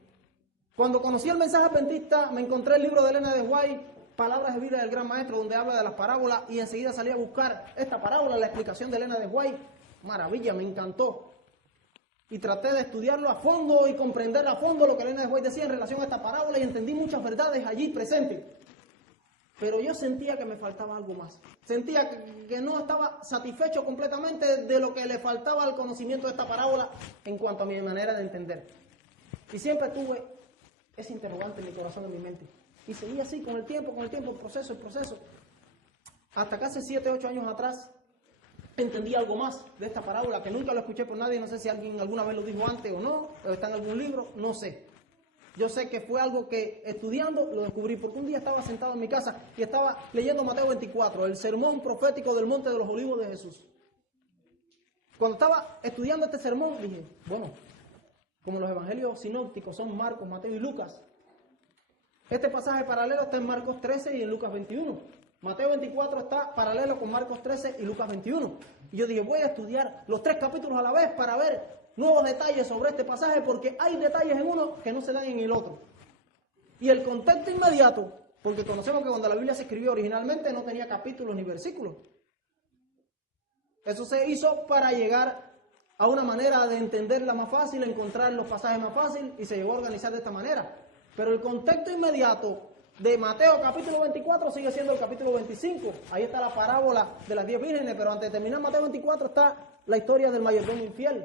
Cuando conocí el mensaje adventista, me encontré el libro de Elena de White, Palabras de Vida del Gran Maestro, donde habla de las parábolas, y enseguida salí a buscar esta parábola, la explicación de Elena de White. Maravilla, me encantó. Y traté de estudiarlo a fondo y comprender a fondo lo que Elena de White decía en relación a esta parábola y entendí muchas verdades allí presentes. Pero yo sentía que me faltaba algo más. Sentía que no estaba satisfecho completamente de lo que le faltaba al conocimiento de esta parábola en cuanto a mi manera de entender. Y siempre tuve ese interrogante en mi corazón, en mi mente. Y seguí así con el tiempo, el proceso. Hasta que hace 7, 8 años atrás entendí algo más de esta parábola, que nunca lo escuché por nadie. No sé si alguien alguna vez lo dijo antes o no, o está en algún libro, no sé. Yo sé que fue algo que estudiando lo descubrí, porque un día estaba sentado en mi casa y estaba leyendo Mateo 24, el sermón profético del Monte de los Olivos de Jesús. Cuando estaba estudiando este sermón, dije, bueno, como los evangelios sinópticos son Marcos, Mateo y Lucas, este pasaje paralelo está en Marcos 13 y en Lucas 21. Mateo 24 está paralelo con Marcos 13 y Lucas 21. Y yo dije, voy a estudiar los 3 capítulos a la vez para ver nuevos detalles sobre este pasaje, porque hay detalles en uno que no se dan en el otro. Y el contexto inmediato, porque conocemos que cuando la Biblia se escribió originalmente no tenía capítulos ni versículos. Eso se hizo para llegar a una manera de entenderla más fácil, encontrar los pasajes más fácil, y se llegó a organizar de esta manera. Pero el contexto inmediato de Mateo capítulo 24 sigue siendo el capítulo 25. Ahí está la parábola de las 10 vírgenes, pero antes de terminar Mateo 24 está la historia del mayordomo infiel,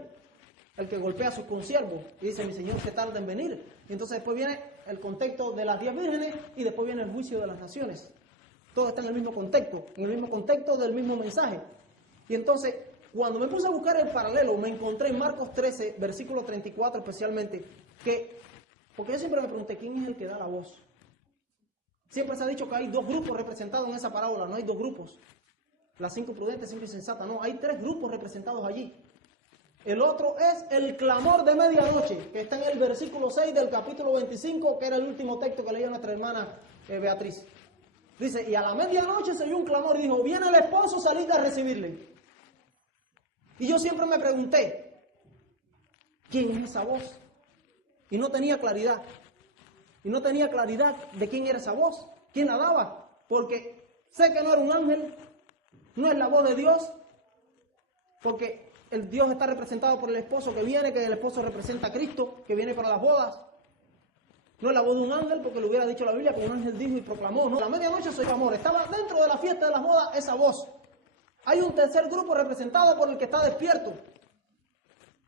el que golpea a sus consiervos y dice, mi Señor, que tarda en venir. Y entonces después viene el contexto de las 10 vírgenes y después viene el juicio de las naciones. Todo está en el mismo contexto, del mismo mensaje. Y entonces, cuando me puse a buscar el paralelo, me encontré en Marcos 13, versículo 34 especialmente, porque yo siempre me pregunté, ¿quién es el que da la voz? Siempre se ha dicho que hay 2 grupos representados en esa parábola, no hay 2 grupos. Las 5 prudentes, 5 insensatas, no, hay 3 grupos representados allí. El otro es el clamor de medianoche, que está en el versículo 6 del capítulo 25, que era el último texto que leía nuestra hermana Beatriz. Dice, y a la medianoche se oyó un clamor y dijo, viene el esposo, salid a recibirle. Y yo siempre me pregunté, ¿quién es esa voz? Y no tenía claridad. Y no tenía claridad de quién era esa voz, quién la daba, porque sé que no era un ángel, no es la voz de Dios, porque el Dios está representado por el esposo que viene, que el esposo representa a Cristo, que viene para las bodas. No es la voz de un ángel, porque lo hubiera dicho la Biblia, que un ángel dijo y proclamó. No, a la medianoche soy amor. Estaba dentro de la fiesta de las bodas esa voz. Hay un tercer grupo representado por el que está despierto.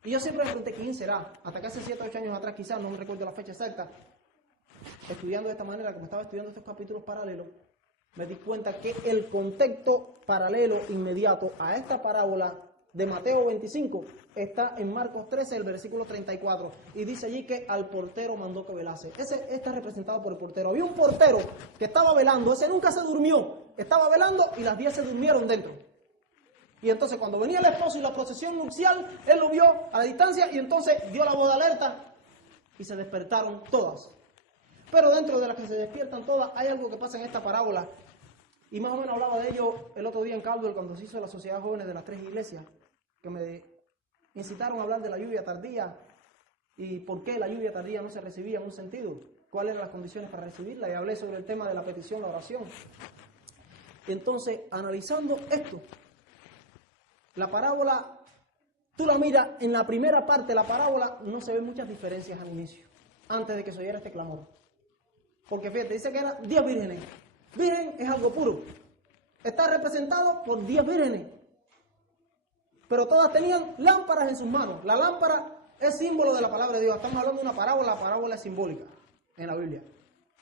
Y yo siempre me pregunté, ¿quién será? Hasta que hace 7 o 8 años atrás, quizás, no me recuerdo la fecha exacta, estudiando de esta manera, como estaba estudiando estos capítulos paralelos, me di cuenta que el contexto paralelo inmediato a esta parábola de Mateo 25 está en Marcos 13, el versículo 34, y dice allí que al portero mandó que velase. Ese está representado por el portero. Había un portero que estaba velando, ese nunca se durmió, estaba velando y las 10 se durmieron dentro. Y entonces cuando venía el esposo y la procesión nupcial, él lo vio a la distancia y entonces dio la voz de alerta y se despertaron todas. Pero dentro de las que se despiertan todas, hay algo que pasa en esta parábola. Y más o menos hablaba de ello el otro día en Caldwell, cuando se hizo la Sociedad Jóvenes de las 3 iglesias, que me incitaron a hablar de la lluvia tardía y por qué la lluvia tardía no se recibía en un sentido, cuáles eran las condiciones para recibirla, y hablé sobre el tema de la petición, la oración. Y entonces, analizando esto, la parábola, tú la miras, en la primera parte de la parábola no se ven muchas diferencias al inicio, antes de que se oyera este clamor. Porque fíjate, dice que eran 10 vírgenes. Virgen es algo puro. Está representado por 10 vírgenes. Pero todas tenían lámparas en sus manos. La lámpara es símbolo de la palabra de Dios. Estamos hablando de una parábola, la parábola es simbólica en la Biblia.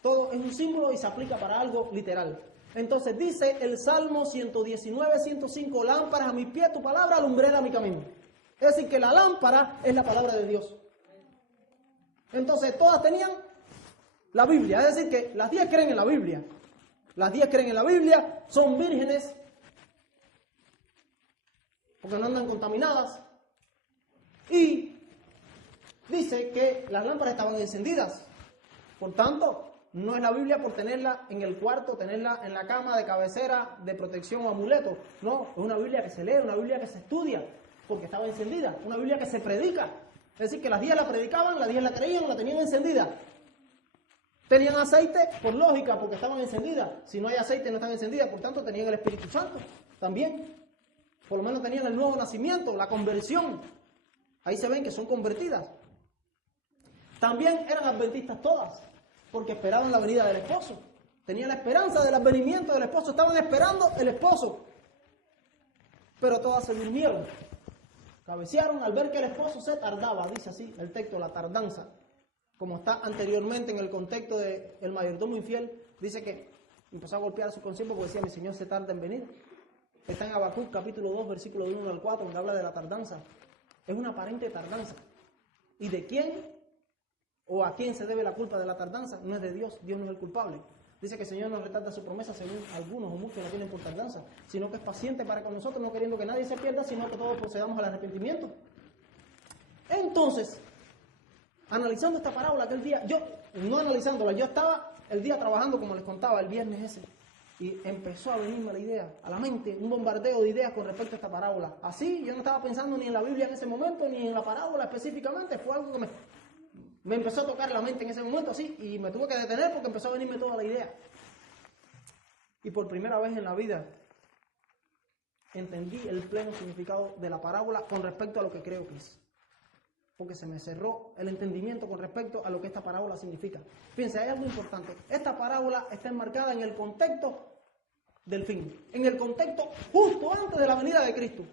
Todo es un símbolo y se aplica para algo literal. Entonces dice el Salmo 119, 105, lámparas a mis pies, tu palabra alumbrera mi camino. Es decir, que la lámpara es la palabra de Dios. Entonces todas tenían la Biblia, es decir, que las 10 creen en la Biblia. Las 10 creen en la Biblia, son vírgenes, porque no andan contaminadas. Y dice que las lámparas estaban encendidas. Por tanto, no es la Biblia por tenerla en el cuarto, tenerla en la cama de cabecera, de protección o amuleto. No, es una Biblia que se lee, una Biblia que se estudia, porque estaba encendida. Una Biblia que se predica. Es decir, que las 10 la predicaban, las 10 la creían, la tenían encendida. Tenían aceite, por lógica, porque estaban encendidas. Si no hay aceite, no están encendidas. Por tanto, tenían el Espíritu Santo también. Por lo menos tenían el nuevo nacimiento, la conversión. Ahí se ven que son convertidas. También eran adventistas todas, porque esperaban la venida del esposo. Tenían la esperanza del advenimiento del esposo. Estaban esperando el esposo. Pero todas se durmieron. Cabecearon al ver que el esposo se tardaba. Dice así el texto, la tardanza. Como está anteriormente en el contexto del mayordomo infiel. Dice que empezó a golpear a su consiervo porque decía, mi Señor se tarda en venir. Está en Habacuc capítulo 2, versículo 1 al 4, donde habla de la tardanza. Es una aparente tardanza. ¿Y de quién o a quién se debe la culpa de la tardanza? No es de Dios, Dios no es el culpable. Dice que el Señor no retarda su promesa, según algunos o muchos la tienen por tardanza, sino que es paciente para con nosotros, no queriendo que nadie se pierda, sino que todos procedamos al arrepentimiento. Entonces, analizando esta parábola aquel día, yo estaba el día trabajando, como les contaba, el viernes ese, y empezó a venirme la idea, a la mente, un bombardeo de ideas con respecto a esta parábola. Así, yo no estaba pensando ni en la Biblia en ese momento, ni en la parábola específicamente, fue algo que me empezó a tocar la mente en ese momento, así, y me tuve que detener porque empezó a venirme toda la idea. Y por primera vez en la vida entendí el pleno significado de la parábola con respecto a lo que creo que es. Porque se me cerró el entendimiento con respecto a lo que esta parábola significa. Fíjense, hay algo importante. Esta parábola está enmarcada en el contexto del fin, en el contexto justo antes de la venida de Cristo.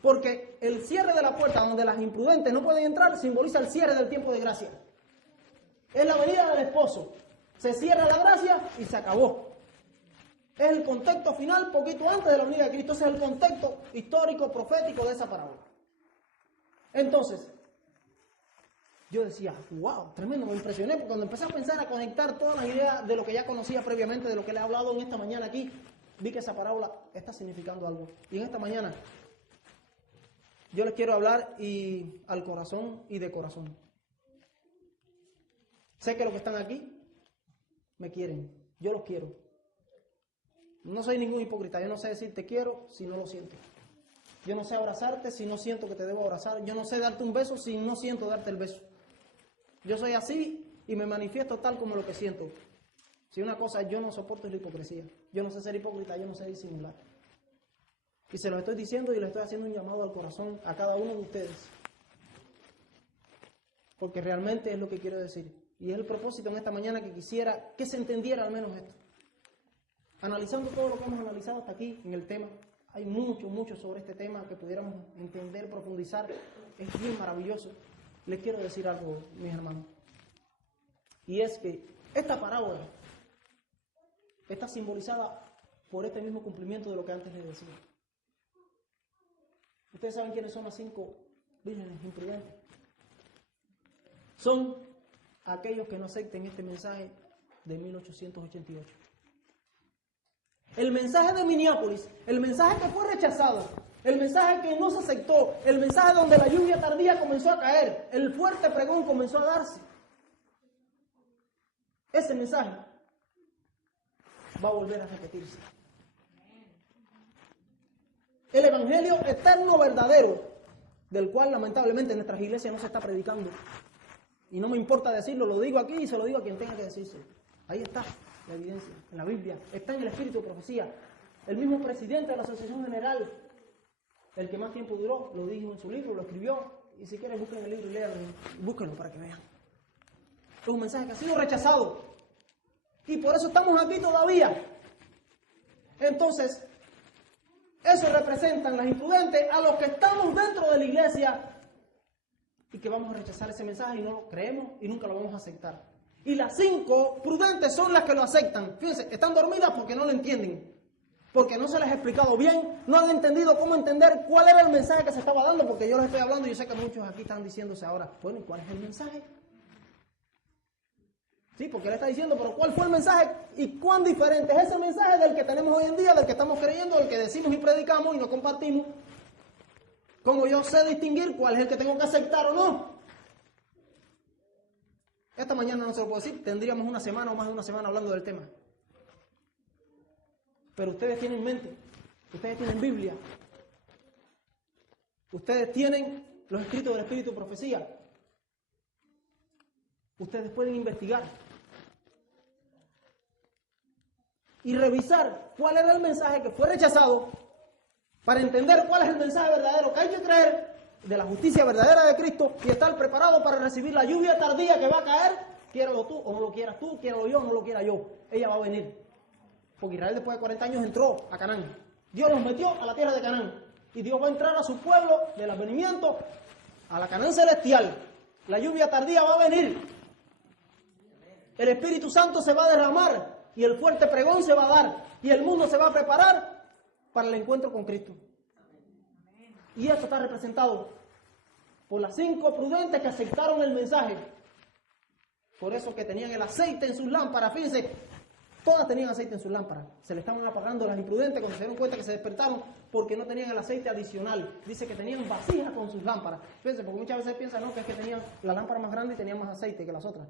Porque el cierre de la puerta donde las imprudentes no pueden entrar simboliza el cierre del tiempo de gracia. Es la venida del esposo. Se cierra la gracia y se acabó. Es el contexto final poquito antes de la venida de Cristo. Ese es el contexto histórico, profético de esa parábola. Entonces, yo decía, wow, tremendo, me impresioné, porque cuando empecé a pensar, a conectar todas las ideas de lo que ya conocía previamente, de lo que le he hablado en esta mañana aquí, vi que esa parábola está significando algo. Y en esta mañana, yo les quiero hablar al corazón y de corazón. Sé que los que están aquí me quieren, yo los quiero. No soy ningún hipócrita, yo no sé decir te quiero si no lo siento. Yo no sé abrazarte si no siento que te debo abrazar. Yo no sé darte un beso si no siento darte el beso. Yo soy así y me manifiesto tal como lo que siento. Si una cosa yo no soporto es la hipocresía. Yo no sé ser hipócrita, yo no sé disimular. Y se lo estoy diciendo y le estoy haciendo un llamado al corazón a cada uno de ustedes. Porque realmente es lo que quiero decir. Y es el propósito en esta mañana que quisiera que se entendiera al menos esto. Analizando todo lo que hemos analizado hasta aquí en el tema. Hay mucho sobre este tema que pudiéramos entender, profundizar. Es bien maravilloso. Les quiero decir algo, mis hermanos. Y es que esta parábola está simbolizada por este mismo cumplimiento de lo que antes les decía. Ustedes saben quiénes son las 5 vírgenes imprudentes. Son aquellos que no acepten este mensaje de 1888. El mensaje de Minneapolis, el mensaje que fue rechazado, el mensaje que no se aceptó, el mensaje donde la lluvia tardía comenzó a caer, el fuerte pregón comenzó a darse. Ese mensaje va a volver a repetirse. El evangelio eterno verdadero, del cual lamentablemente en nuestras iglesias no se está predicando. Y no me importa decirlo, lo digo aquí y se lo digo a quien tenga que decirse. Ahí está la evidencia, en la Biblia, está en el espíritu de profecía. El mismo presidente de la Asociación General, el que más tiempo duró, lo dijo en su libro, lo escribió. Y si quieren busquen el libro y léanlo, búsquenlo para que vean. Es un mensaje que ha sido rechazado. Y por eso estamos aquí todavía. Entonces, eso representan las imprudentes a los que estamos dentro de la iglesia y que vamos a rechazar ese mensaje y no lo creemos y nunca lo vamos a aceptar. Y las 5 prudentes son las que lo aceptan. Fíjense, están dormidas porque no lo entienden. Porque no se les ha explicado bien, no han entendido cómo entender cuál era el mensaje que se estaba dando, porque yo les estoy hablando y yo sé que muchos aquí están diciéndose ahora, bueno, ¿y cuál es el mensaje? Sí, porque él está diciendo, pero ¿cuál fue el mensaje? ¿Y cuán diferente es ese mensaje del que tenemos hoy en día, del que estamos creyendo, del que decimos y predicamos y no compartimos? ¿Cómo yo sé distinguir cuál es el que tengo que aceptar o no? Esta mañana no se lo puedo decir, tendríamos una semana o más de una semana hablando del tema. Pero ustedes tienen mente, ustedes tienen Biblia, ustedes tienen los escritos del Espíritu de Profecía. Ustedes pueden investigar y revisar cuál era el mensaje que fue rechazado para entender cuál es el mensaje verdadero que hay que creer de la justicia verdadera de Cristo y estar preparado para recibir la lluvia tardía que va a caer, quiéralo tú o no lo quieras tú, quiéralo yo o no lo quiera yo. Ella va a venir. Porque Israel después de 40 años entró a Canaán. Dios los metió a la tierra de Canaán. Y Dios va a entrar a su pueblo del advenimiento a la Canaán celestial. La lluvia tardía va a venir. El Espíritu Santo se va a derramar y el fuerte pregón se va a dar y el mundo se va a preparar para el encuentro con Cristo. Y esto está representado por las 5 prudentes que aceptaron el mensaje. Por eso que tenían el aceite en sus lámparas. Fíjense, todas tenían aceite en sus lámparas. Se le estaban apagando las imprudentes cuando se dieron cuenta que se despertaron porque no tenían el aceite adicional. Dice que tenían vasijas con sus lámparas. Fíjense, porque muchas veces piensan no, que es que tenían la lámpara más grande y tenían más aceite que las otras.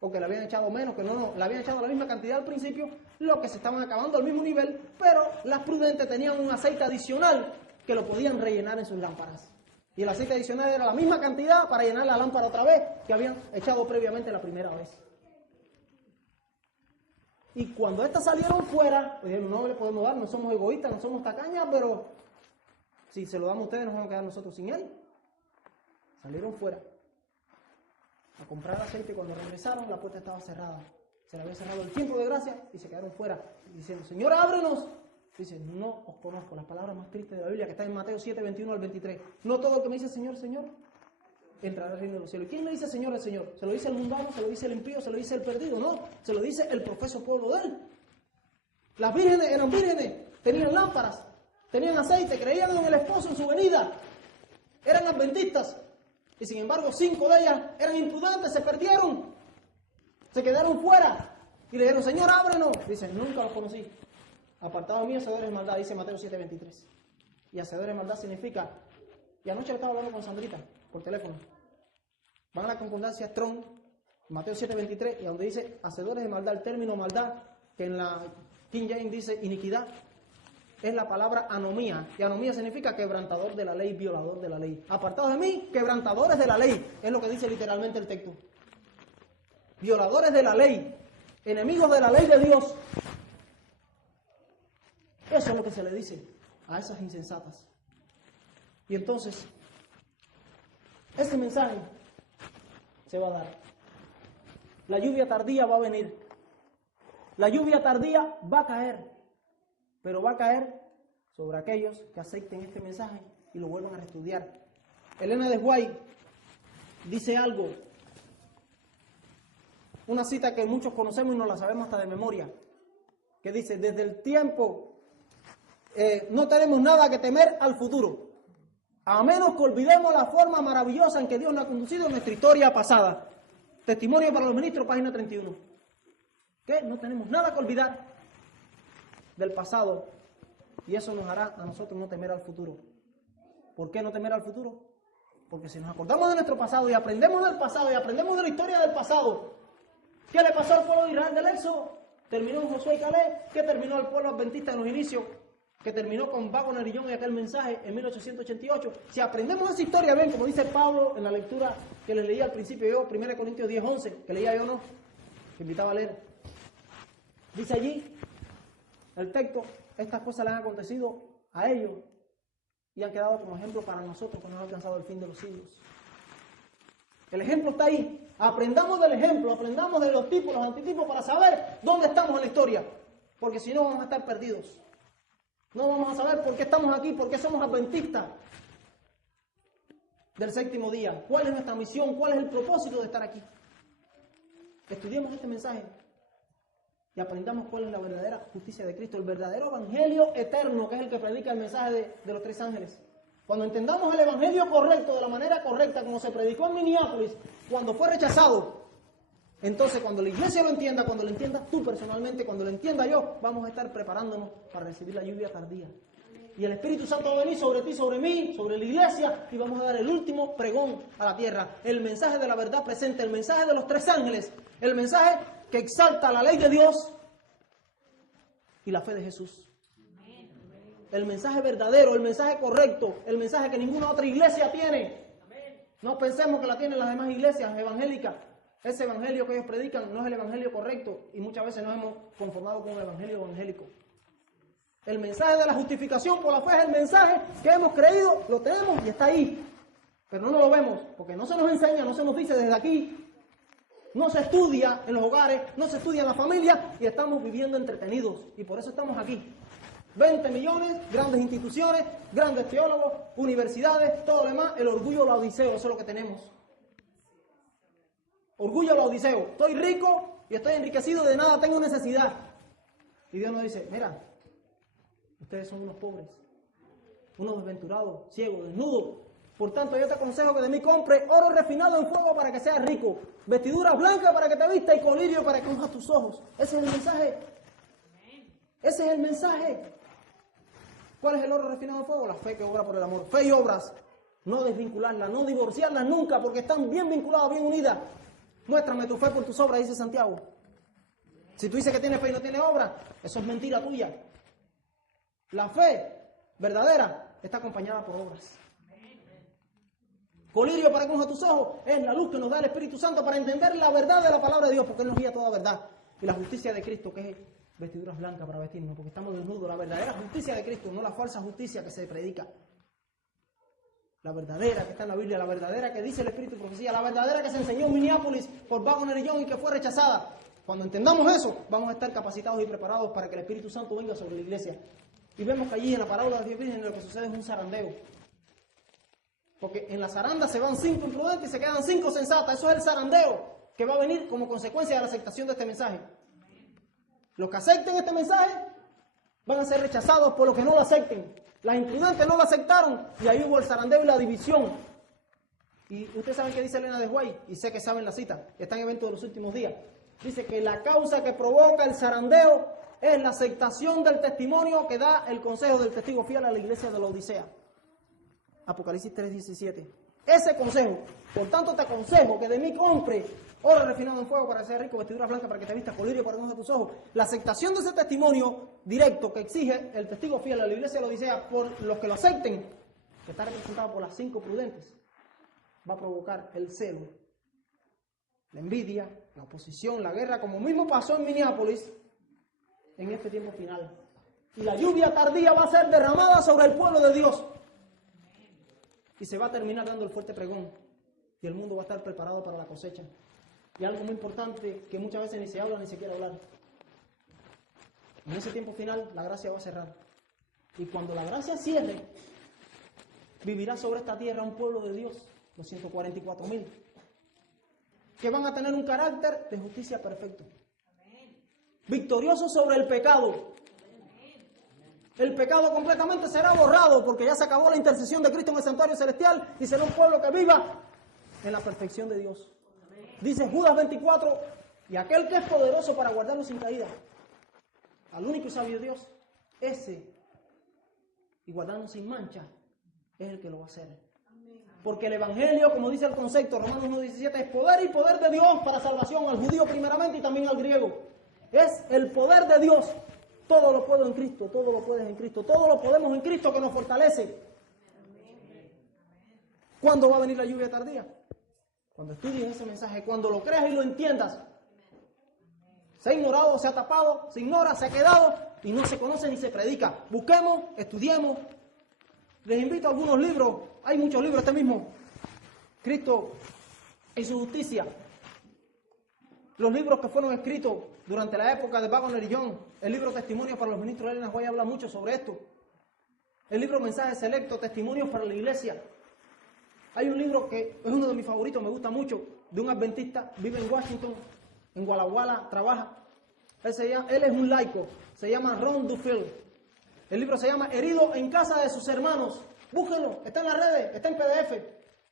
O que le habían echado menos, que no, le habían echado la misma cantidad al principio, lo que se estaban acabando al mismo nivel, pero las prudentes tenían un aceite adicional que lo podían rellenar en sus lámparas. Y el aceite adicional era la misma cantidad para llenar la lámpara otra vez que habían echado previamente la primera vez. Y cuando estas salieron fuera, dijeron, no le podemos dar, no somos egoístas, no somos tacañas, pero si se lo damos a ustedes nos vamos a quedar nosotros sin él. Salieron fuera a comprar aceite. Cuando regresaron la puerta estaba cerrada. Se le había cerrado el tiempo de gracia y se quedaron fuera diciendo, Señor, ábrenos. Dice, no os conozco. Las palabras más tristes de la Biblia que está en Mateo 7, 21 al 23. No todo el que me dice Señor, Señor, entrará al reino de los cielos. ¿Y quién le dice Señor al Señor? ¿Se lo dice el mundano? ¿Se lo dice el impío? ¿Se lo dice el perdido? No, se lo dice el profeso pueblo de él. Las vírgenes eran vírgenes, tenían lámparas, tenían aceite, creían en el esposo en su venida. Eran adventistas. Y sin embargo 5 de ellas eran imprudentes, se perdieron. Se quedaron fuera. Y le dijeron, Señor, ábrenos. Dicen, nunca los conocí. Apartado de mí, hacedores de maldad, dice Mateo 7, 23. Y hacedores de maldad significa, y anoche estaba hablando con Sandrita por teléfono. Van a la concordancia Strong, Mateo 7, 23, y donde dice hacedores de maldad, el término maldad, que en la King James dice iniquidad, es la palabra anomía. Y anomía significa quebrantador de la ley, violador de la ley. Apartados de mí, quebrantadores de la ley. Es lo que dice literalmente el texto. Violadores de la ley, enemigos de la ley de Dios. Eso es lo que se le dice a esas insensatas. Y entonces, ese mensaje se va a dar. La lluvia tardía va a venir. La lluvia tardía va a caer. Pero va a caer sobre aquellos que acepten este mensaje y lo vuelvan a estudiar. Elena de White dice algo. Una cita que muchos conocemos y no la sabemos hasta de memoria. Que dice, desde el tiempo no tenemos nada que temer al futuro. A menos que olvidemos la forma maravillosa en que Dios nos ha conducido en nuestra historia pasada. Testimonio para los ministros, página 31. ¿Qué? No tenemos nada que olvidar del pasado. Y eso nos hará a nosotros no temer al futuro. ¿Por qué no temer al futuro? Porque si nos acordamos de nuestro pasado y aprendemos del pasado y aprendemos de la historia del pasado, ¿qué le pasó al pueblo de Israel del Éxodo? Terminó en Josué y Caleb. ¿Qué terminó el pueblo adventista en los inicios? Que terminó con Wagner y John y aquel mensaje en 1888. Si aprendemos esa historia bien, como dice Pablo en la lectura que les leía al principio yo, 1 Corintios 10, 11, que leía yo no, que invitaba a leer. Dice allí, el texto, estas cosas le han acontecido a ellos y han quedado como ejemplo para nosotros cuando han alcanzado el fin de los siglos. El ejemplo está ahí. Aprendamos del ejemplo, aprendamos de los tipos, los antitipos para saber dónde estamos en la historia. Porque si no vamos a estar perdidos. No vamos a saber por qué estamos aquí, por qué somos adventistas. del séptimo día. ¿Cuál es nuestra misión? ¿Cuál es el propósito de estar aquí? Estudiemos este mensaje y aprendamos cuál es la verdadera justicia de Cristo, el verdadero evangelio eterno, que es el que predica el mensaje de los tres ángeles. Cuando entendamos el evangelio correcto, de la manera correcta, como se predicó en Minneapolis, cuando fue rechazado, entonces cuando la iglesia lo entienda, cuando lo entiendas tú personalmente, cuando lo entienda yo, vamos a estar preparándonos para recibir la lluvia tardía. Y el Espíritu Santo va a venir sobre ti, sobre mí, sobre la iglesia, y vamos a dar el último pregón a la tierra. El mensaje de la verdad presente, el mensaje de los tres ángeles, el mensaje que exalta la ley de Dios y la fe de Jesús. El mensaje verdadero, el mensaje correcto, el mensaje que ninguna otra iglesia tiene. No pensemos que la tienen las demás iglesias evangélicas. Ese evangelio que ellos predican no es el evangelio correcto y muchas veces nos hemos conformado con el evangelio evangélico. El mensaje de la justificación por la fe es el mensaje que hemos creído, lo tenemos y está ahí. Pero no lo vemos porque no se nos enseña, no se nos dice desde aquí. No se estudia en los hogares, no se estudia en la familia y estamos viviendo entretenidos. Y por eso estamos aquí. 20 millones, grandes instituciones, grandes teólogos, universidades, todo lo demás. El orgullo laodiceo, eso es lo que tenemos. Orgullo laodiceo. Estoy rico y estoy enriquecido, de nada tengo necesidad. Y Dios nos dice, mira, ustedes son unos pobres, unos desventurados, ciegos, desnudos. Por tanto, yo te aconsejo que de mí compre oro refinado en fuego para que seas rico, vestiduras blancas para que te vista y colirio para que unjas tus ojos. Ese es el mensaje. Ese es el mensaje. ¿Cuál es el oro refinado en fuego? La fe que obra por el amor. Fe y obras. No desvincularlas, no divorciarlas nunca, porque están bien vinculadas, bien unidas. Muéstrame tu fe por tus obras, dice Santiago. Si tú dices que tienes fe y no tienes obra, eso es mentira tuya. La fe verdadera está acompañada por obras. Colirio para que unja tus ojos es la luz que nos da el Espíritu Santo para entender la verdad de la palabra de Dios, porque Él nos guía toda verdad. Y la justicia de Cristo, que es vestiduras blancas para vestirnos, porque estamos desnudos. La verdadera justicia de Cristo, no la falsa justicia que se predica. La verdadera que está en la Biblia, la verdadera que dice el Espíritu de Profecía, la verdadera que se enseñó en Minneapolis por Wagner y Young y que fue rechazada. Cuando entendamos eso, vamos a estar capacitados y preparados para que el Espíritu Santo venga sobre la iglesia. Y vemos que allí en la parábola de los 10 vírgenes lo que sucede es un zarandeo. Porque en la zaranda se van 5 imprudentes y se quedan 5 sensatas. Eso es el zarandeo que va a venir como consecuencia de la aceptación de este mensaje. Los que acepten este mensaje van a ser rechazados por los que no lo acepten. Las imprudentes no lo aceptaron y ahí hubo el zarandeo y la división. Y ustedes saben qué dice Elena de White, y sé que saben la cita, está en Eventos de los Últimos Días. Dice que la causa que provoca el zarandeo es la aceptación del testimonio que da el consejo del testigo fiel a la iglesia de la Odisea. Apocalipsis 3:17. Ese consejo, por tanto te aconsejo que de mí compre oro refinado en fuego para que seas rico, vestiduras blancas para que te vistas, colirio para que unjas tus ojos. La aceptación de ese testimonio directo que exige el testigo fiel a la iglesia de la Odisea por los que lo acepten, que está representado por las 5 prudentes, va a provocar el celo, la envidia, la oposición, la guerra, como mismo pasó en Minneapolis en este tiempo final. Y la lluvia tardía va a ser derramada sobre el pueblo de Dios. Y se va a terminar dando el fuerte pregón. Y el mundo va a estar preparado para la cosecha. Y algo muy importante que muchas veces ni se habla ni se quiere hablar. En ese tiempo final la gracia va a cerrar. Y cuando la gracia cierre, vivirá sobre esta tierra un pueblo de Dios, los 144,000, que van a tener un carácter de justicia perfecto. Victorioso sobre el pecado. El pecado completamente será borrado porque ya se acabó la intercesión de Cristo en el santuario celestial y será un pueblo que viva en la perfección de Dios. Dice Judas 24, y aquel que es poderoso para guardarlo sin caída, al único y sabio Dios, ese, y guardarnos sin mancha, es el que lo va a hacer. Porque el Evangelio, como dice el concepto, Romanos 1:17, es poder y poder de Dios para salvación, al judío primeramente y también al griego. Es el poder de Dios. Todo lo puedo en Cristo, todo lo puedes en Cristo, todo lo podemos en Cristo que nos fortalece. ¿Cuándo va a venir la lluvia tardía? Cuando estudies ese mensaje, cuando lo creas y lo entiendas. Se ha ignorado, se ha tapado, se ignora, se ha quedado y no se conoce ni se predica. Busquemos, estudiemos. Les invito a algunos libros, hay muchos libros, este mismo, Cristo y su justicia. Los libros que fueron escritos durante la época de Wagner y Young, el libro Testimonios para los Ministros de Elena White habla mucho sobre esto. El libro Mensajes Selectos, Testimonios para la Iglesia. Hay un libro que es uno de mis favoritos, me gusta mucho, de un adventista, vive en Washington, en Walla Walla, trabaja. Él es un laico, se llama Ron Duffield. El libro se llama Herido en casa de sus hermanos. Búsquenlo, está en las redes, está en PDF,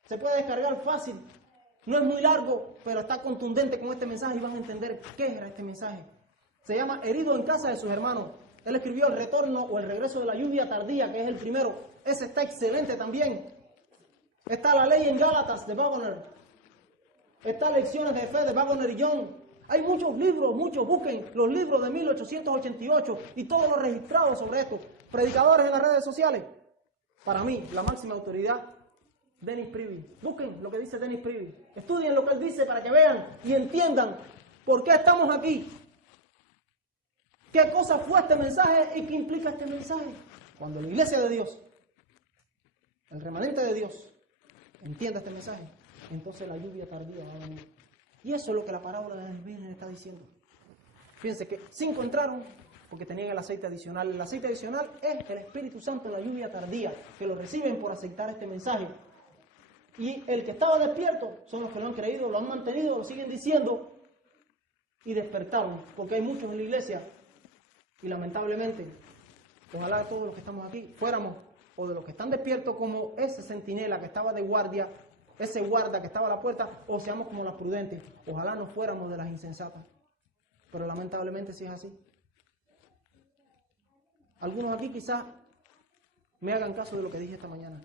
se puede descargar fácil. No es muy largo, pero está contundente con este mensaje y van a entender qué era este mensaje. Se llama Herido en casa de sus hermanos. Él escribió El retorno o el regreso de la lluvia tardía, que es el primero. Ese está excelente también. Está La ley en Gálatas de Waggoner. Está Lecciones de fe de Waggoner y Young. Hay muchos libros, busquen los libros de 1888 y todos los registrados sobre esto. Predicadores en las redes sociales. Para mí, la máxima autoridad, Dennis Privy. Busquen lo que dice Dennis Privy. Estudien lo que él dice para que vean y entiendan por qué estamos aquí. ¿Qué cosa fue este mensaje y qué implica este mensaje? Cuando la iglesia de Dios, el remanente de Dios, entienda este mensaje, entonces la lluvia tardía va a venir. Y eso es lo que la parábola de las vírgenes está diciendo. Fíjense que 5 entraron porque tenían el aceite adicional. El aceite adicional es el Espíritu Santo en la lluvia tardía, que lo reciben por aceptar este mensaje. Y el que estaba despierto son los que lo han creído, lo han mantenido, lo siguen diciendo y despertaron, porque hay muchos en la iglesia. Y lamentablemente, ojalá todos los que estamos aquí fuéramos o de los que están despiertos como ese centinela que estaba de guardia, ese guarda que estaba a la puerta, o seamos como las prudentes. Ojalá no fuéramos de las insensatas. Pero lamentablemente sí es así. Algunos aquí quizás me hagan caso de lo que dije esta mañana.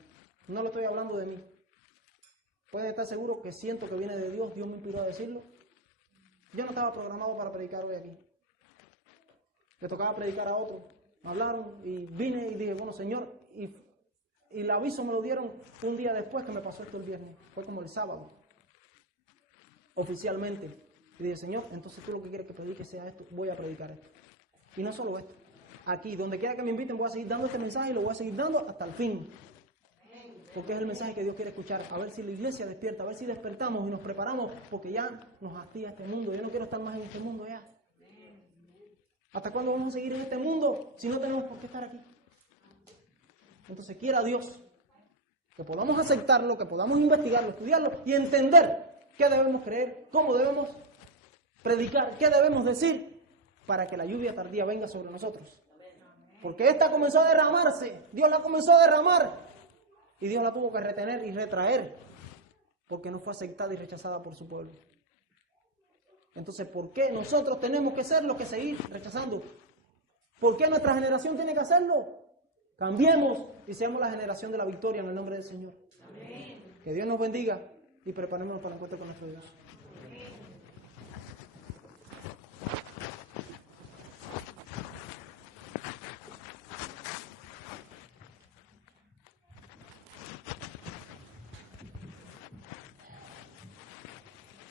No lo estoy hablando de mí. Pueden estar seguros que siento que viene de Dios. Dios me inspiró a decirlo. Yo no estaba programado para predicar hoy aquí. Le tocaba predicar a otro. Me hablaron y vine y dije, bueno, Señor, y el aviso me lo dieron un día después que me pasó esto el viernes. Fue como el sábado. Oficialmente. Y dije, Señor, entonces tú lo que quieres que predique sea esto. Voy a predicar esto. Y no solo esto. Aquí, donde quiera que me inviten, voy a seguir dando este mensaje y lo voy a seguir dando hasta el fin. Porque es el mensaje que Dios quiere escuchar. A ver si la iglesia despierta, a ver si despertamos y nos preparamos, porque ya nos hastía este mundo. Yo no quiero estar más en este mundo ya. ¿Hasta cuándo vamos a seguir en este mundo si no tenemos por qué estar aquí? Entonces quiera Dios que podamos aceptarlo, que podamos investigarlo, estudiarlo y entender qué debemos creer, cómo debemos predicar, qué debemos decir para que la lluvia tardía venga sobre nosotros. Porque esta comenzó a derramarse, Dios la comenzó a derramar y Dios la tuvo que retener y retraer porque no fue aceptada y rechazada por su pueblo. Entonces, ¿por qué nosotros tenemos que ser los que seguir rechazando? ¿Por qué nuestra generación tiene que hacerlo? Cambiemos y seamos la generación de la victoria en el nombre del Señor. Amén. Que Dios nos bendiga y preparémonos para el encuentro con nuestro Dios.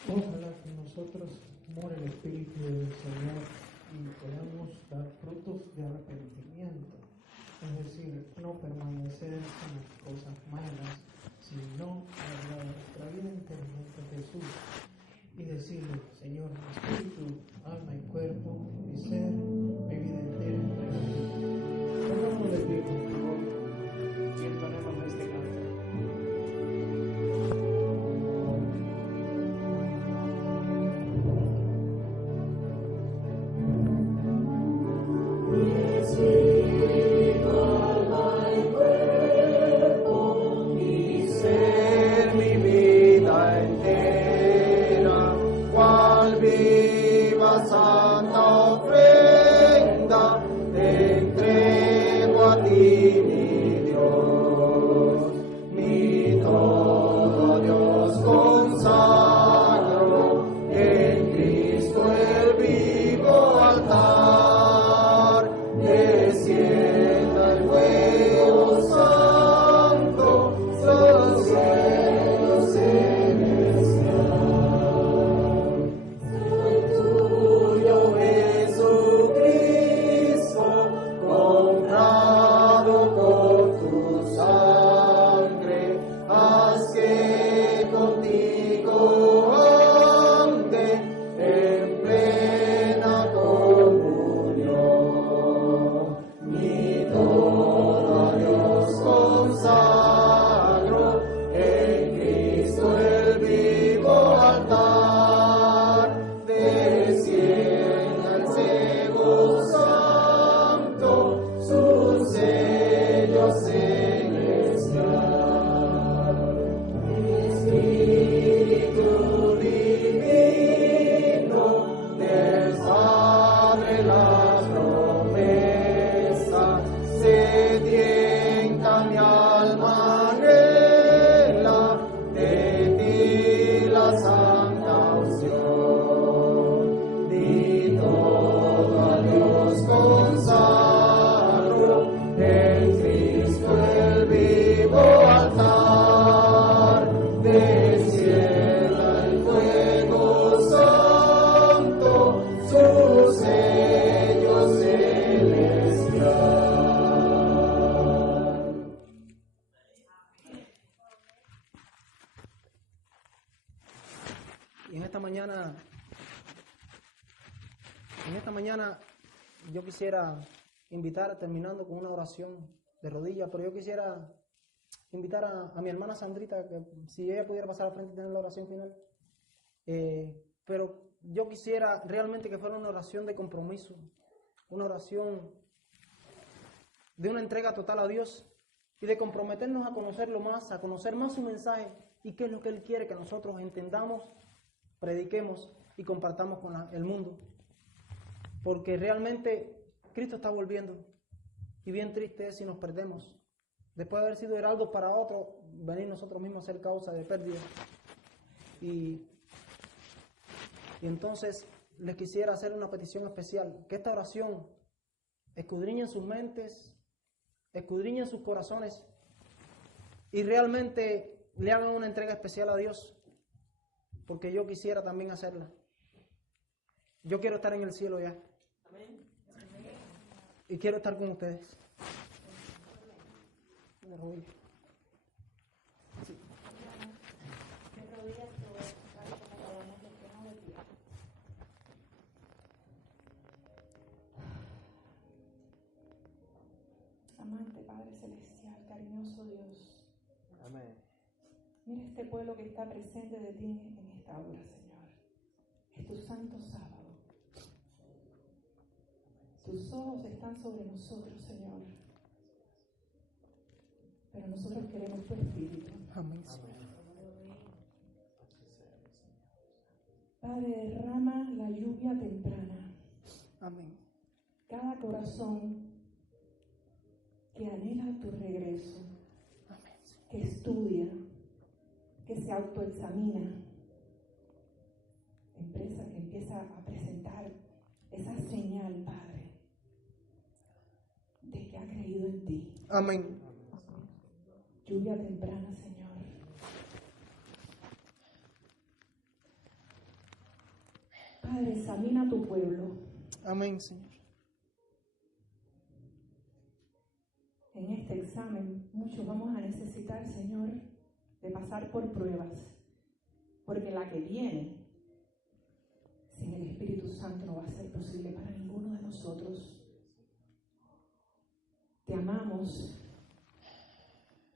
Ojalá que nosotros more el Espíritu del Señor y podamos dar frutos de arrepentimiento. Es decir, no permanecer en las cosas malas, sino hablar nuestra vida interiormente a Jesús y decirle, Señor, Espíritu, alma y cuerpo, mi ser, mi vida entera entregada a ti. Pongámosle de pie, por favor, y entonemos este canto. Mi vida entera, cual vida. santa unción. Y todo a Dios consagro en Cristo el vivo altar. Descienda el fuego santo, su sello celestial. Y en esta mañana yo quisiera invitar, terminando con una oración de rodillas, pero yo quisiera invitar a mi hermana Sandrita, que si ella pudiera pasar al frente y tener la oración final. Pero yo quisiera realmente que fuera una oración de compromiso, una oración de una entrega total a Dios y de comprometernos a conocerlo más, a conocer más su mensaje y qué es lo que Él quiere que nosotros entendamos, prediquemos y compartamos con el mundo. Porque realmente Cristo está volviendo y bien triste es si nos perdemos. Después de haber sido heraldos para otros, venir nosotros mismos a ser causa de pérdida. Y entonces les quisiera hacer una petición especial, que esta oración escudriñe sus mentes, escudriñe sus corazones y realmente le hagan una entrega especial a Dios, porque yo quisiera también hacerla. Yo quiero estar en el cielo ya. Y quiero estar con ustedes. De rodillas. Sí. De rodillas te voy a tocar como podamos de pleno de pie. Amante Padre Celestial, cariñoso Dios. Amén. Mira este pueblo que está presente de ti en esta hora, Señor. Es tu santo sábado. Tus ojos están sobre nosotros, Señor. Pero nosotros queremos tu Espíritu. Amén, Señor. Padre, derrama la lluvia temprana. Amén. Cada corazón que anhela tu regreso, que estudia, que se autoexamina, empieza a presentar esa señal, Padre, de que ha creído en ti. Amén. Lluvia temprana, Señor. Padre, examina a tu pueblo. Amén, Señor. En este examen, muchos vamos a necesitar, Señor, de pasar por pruebas, porque la que viene sin el Espíritu Santo no va a ser posible para ninguno de nosotros. Te amamos.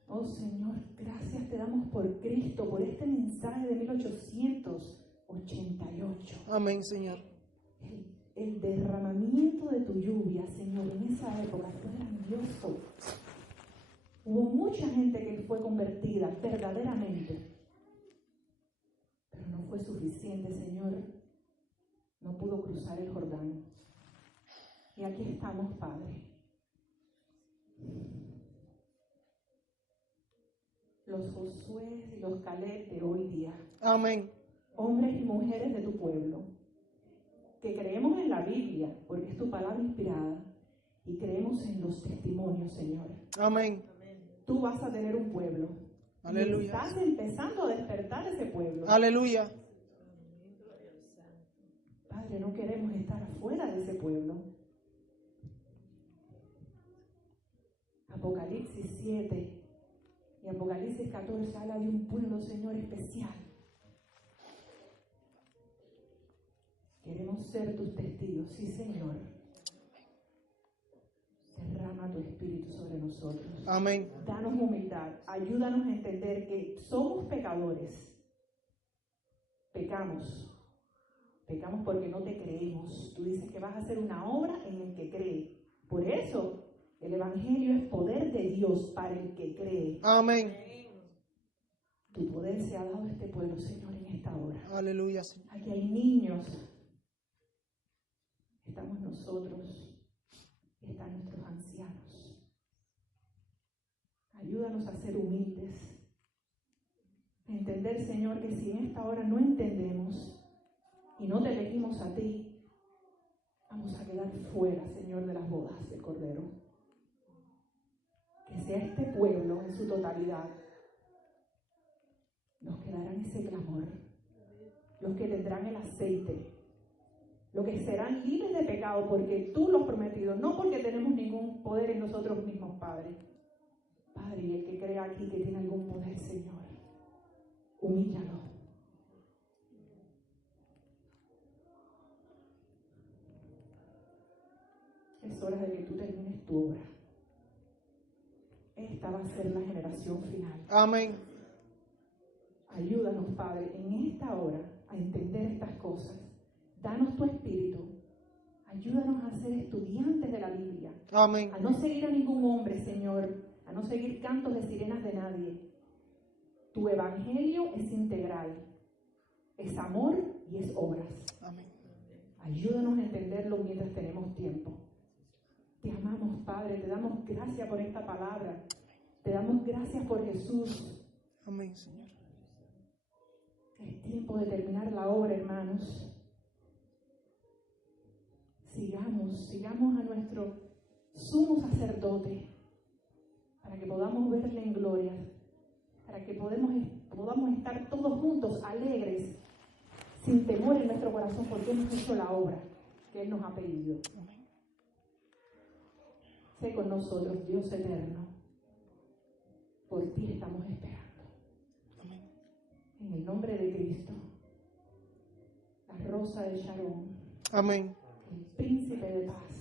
Oh Señor, gracias te damos por Cristo, por este mensaje de 1888. Amén, Señor. El derramamiento de tu lluvia, Señor, en esa época fue grandioso. Hubo mucha gente que fue convertida verdaderamente, pero no fue suficiente, Señor. No pudo cruzar el Jordán. Y aquí estamos, Padre. Los Josué y los Caleb de hoy día. Amén. Hombres y mujeres de tu pueblo, que creemos en la Biblia, porque es tu palabra inspirada, y creemos en los testimonios, Señor. Amén. Tú vas a tener un pueblo. Aleluya. Y estás empezando a despertar ese pueblo. Aleluya. Padre, no queremos estar afuera de ese pueblo. Apocalipsis 7 y Apocalipsis 14 habla de un pueblo, Señor, especial. Queremos ser tus testigos, sí, Señor. Derrama tu Espíritu sobre nosotros. Amén. Danos humildad, ayúdanos a entender que somos pecadores. Pecamos porque no te creemos. Tú dices que vas a hacer una obra en el que cree. Por eso el Evangelio es poder de Dios para el que cree. Amén. Tu poder se ha dado a este pueblo, Señor, en esta hora. Aleluya, Señor. Aquí hay niños. Estamos nosotros. Están nuestros ancianos. Ayúdanos a ser humildes. A entender, Señor, que si en esta hora no entendemos y no te elegimos a ti, vamos a quedar fuera, Señor, de las bodas del Cordero. Que sea este pueblo en su totalidad los que darán ese clamor, los que tendrán el aceite, los que serán libres de pecado porque tú lo has prometido, no porque tenemos ningún poder en nosotros mismos, Padre. Padre, y el que crea aquí que tiene algún poder, Señor, humíllalo. Es hora de que tú termines tu obra. Esta va a ser la generación final. Amén. Ayúdanos, Padre, en esta hora a entender estas cosas. Danos tu espíritu. Ayúdanos a ser estudiantes de la Biblia. Amén. A no seguir a ningún hombre, Señor. A no seguir cantos de sirenas de nadie. Tu evangelio es integral. Es amor y es obras. Amén. Ayúdanos a entenderlo mientras tenemos tiempo. Te amamos, Padre. Te damos gracias por esta palabra. Te damos gracias por Jesús. Amén, Señor. Es tiempo de terminar la obra, hermanos. Sigamos a nuestro sumo sacerdote para que podamos verle en gloria, para que podamos estar todos juntos, alegres, sin temor en nuestro corazón, porque hemos hecho la obra que Él nos ha pedido. Sé con nosotros, Dios eterno. Por ti estamos esperando. Amén. En el nombre de Cristo, la rosa de Sharon, Amén. el príncipe de paz,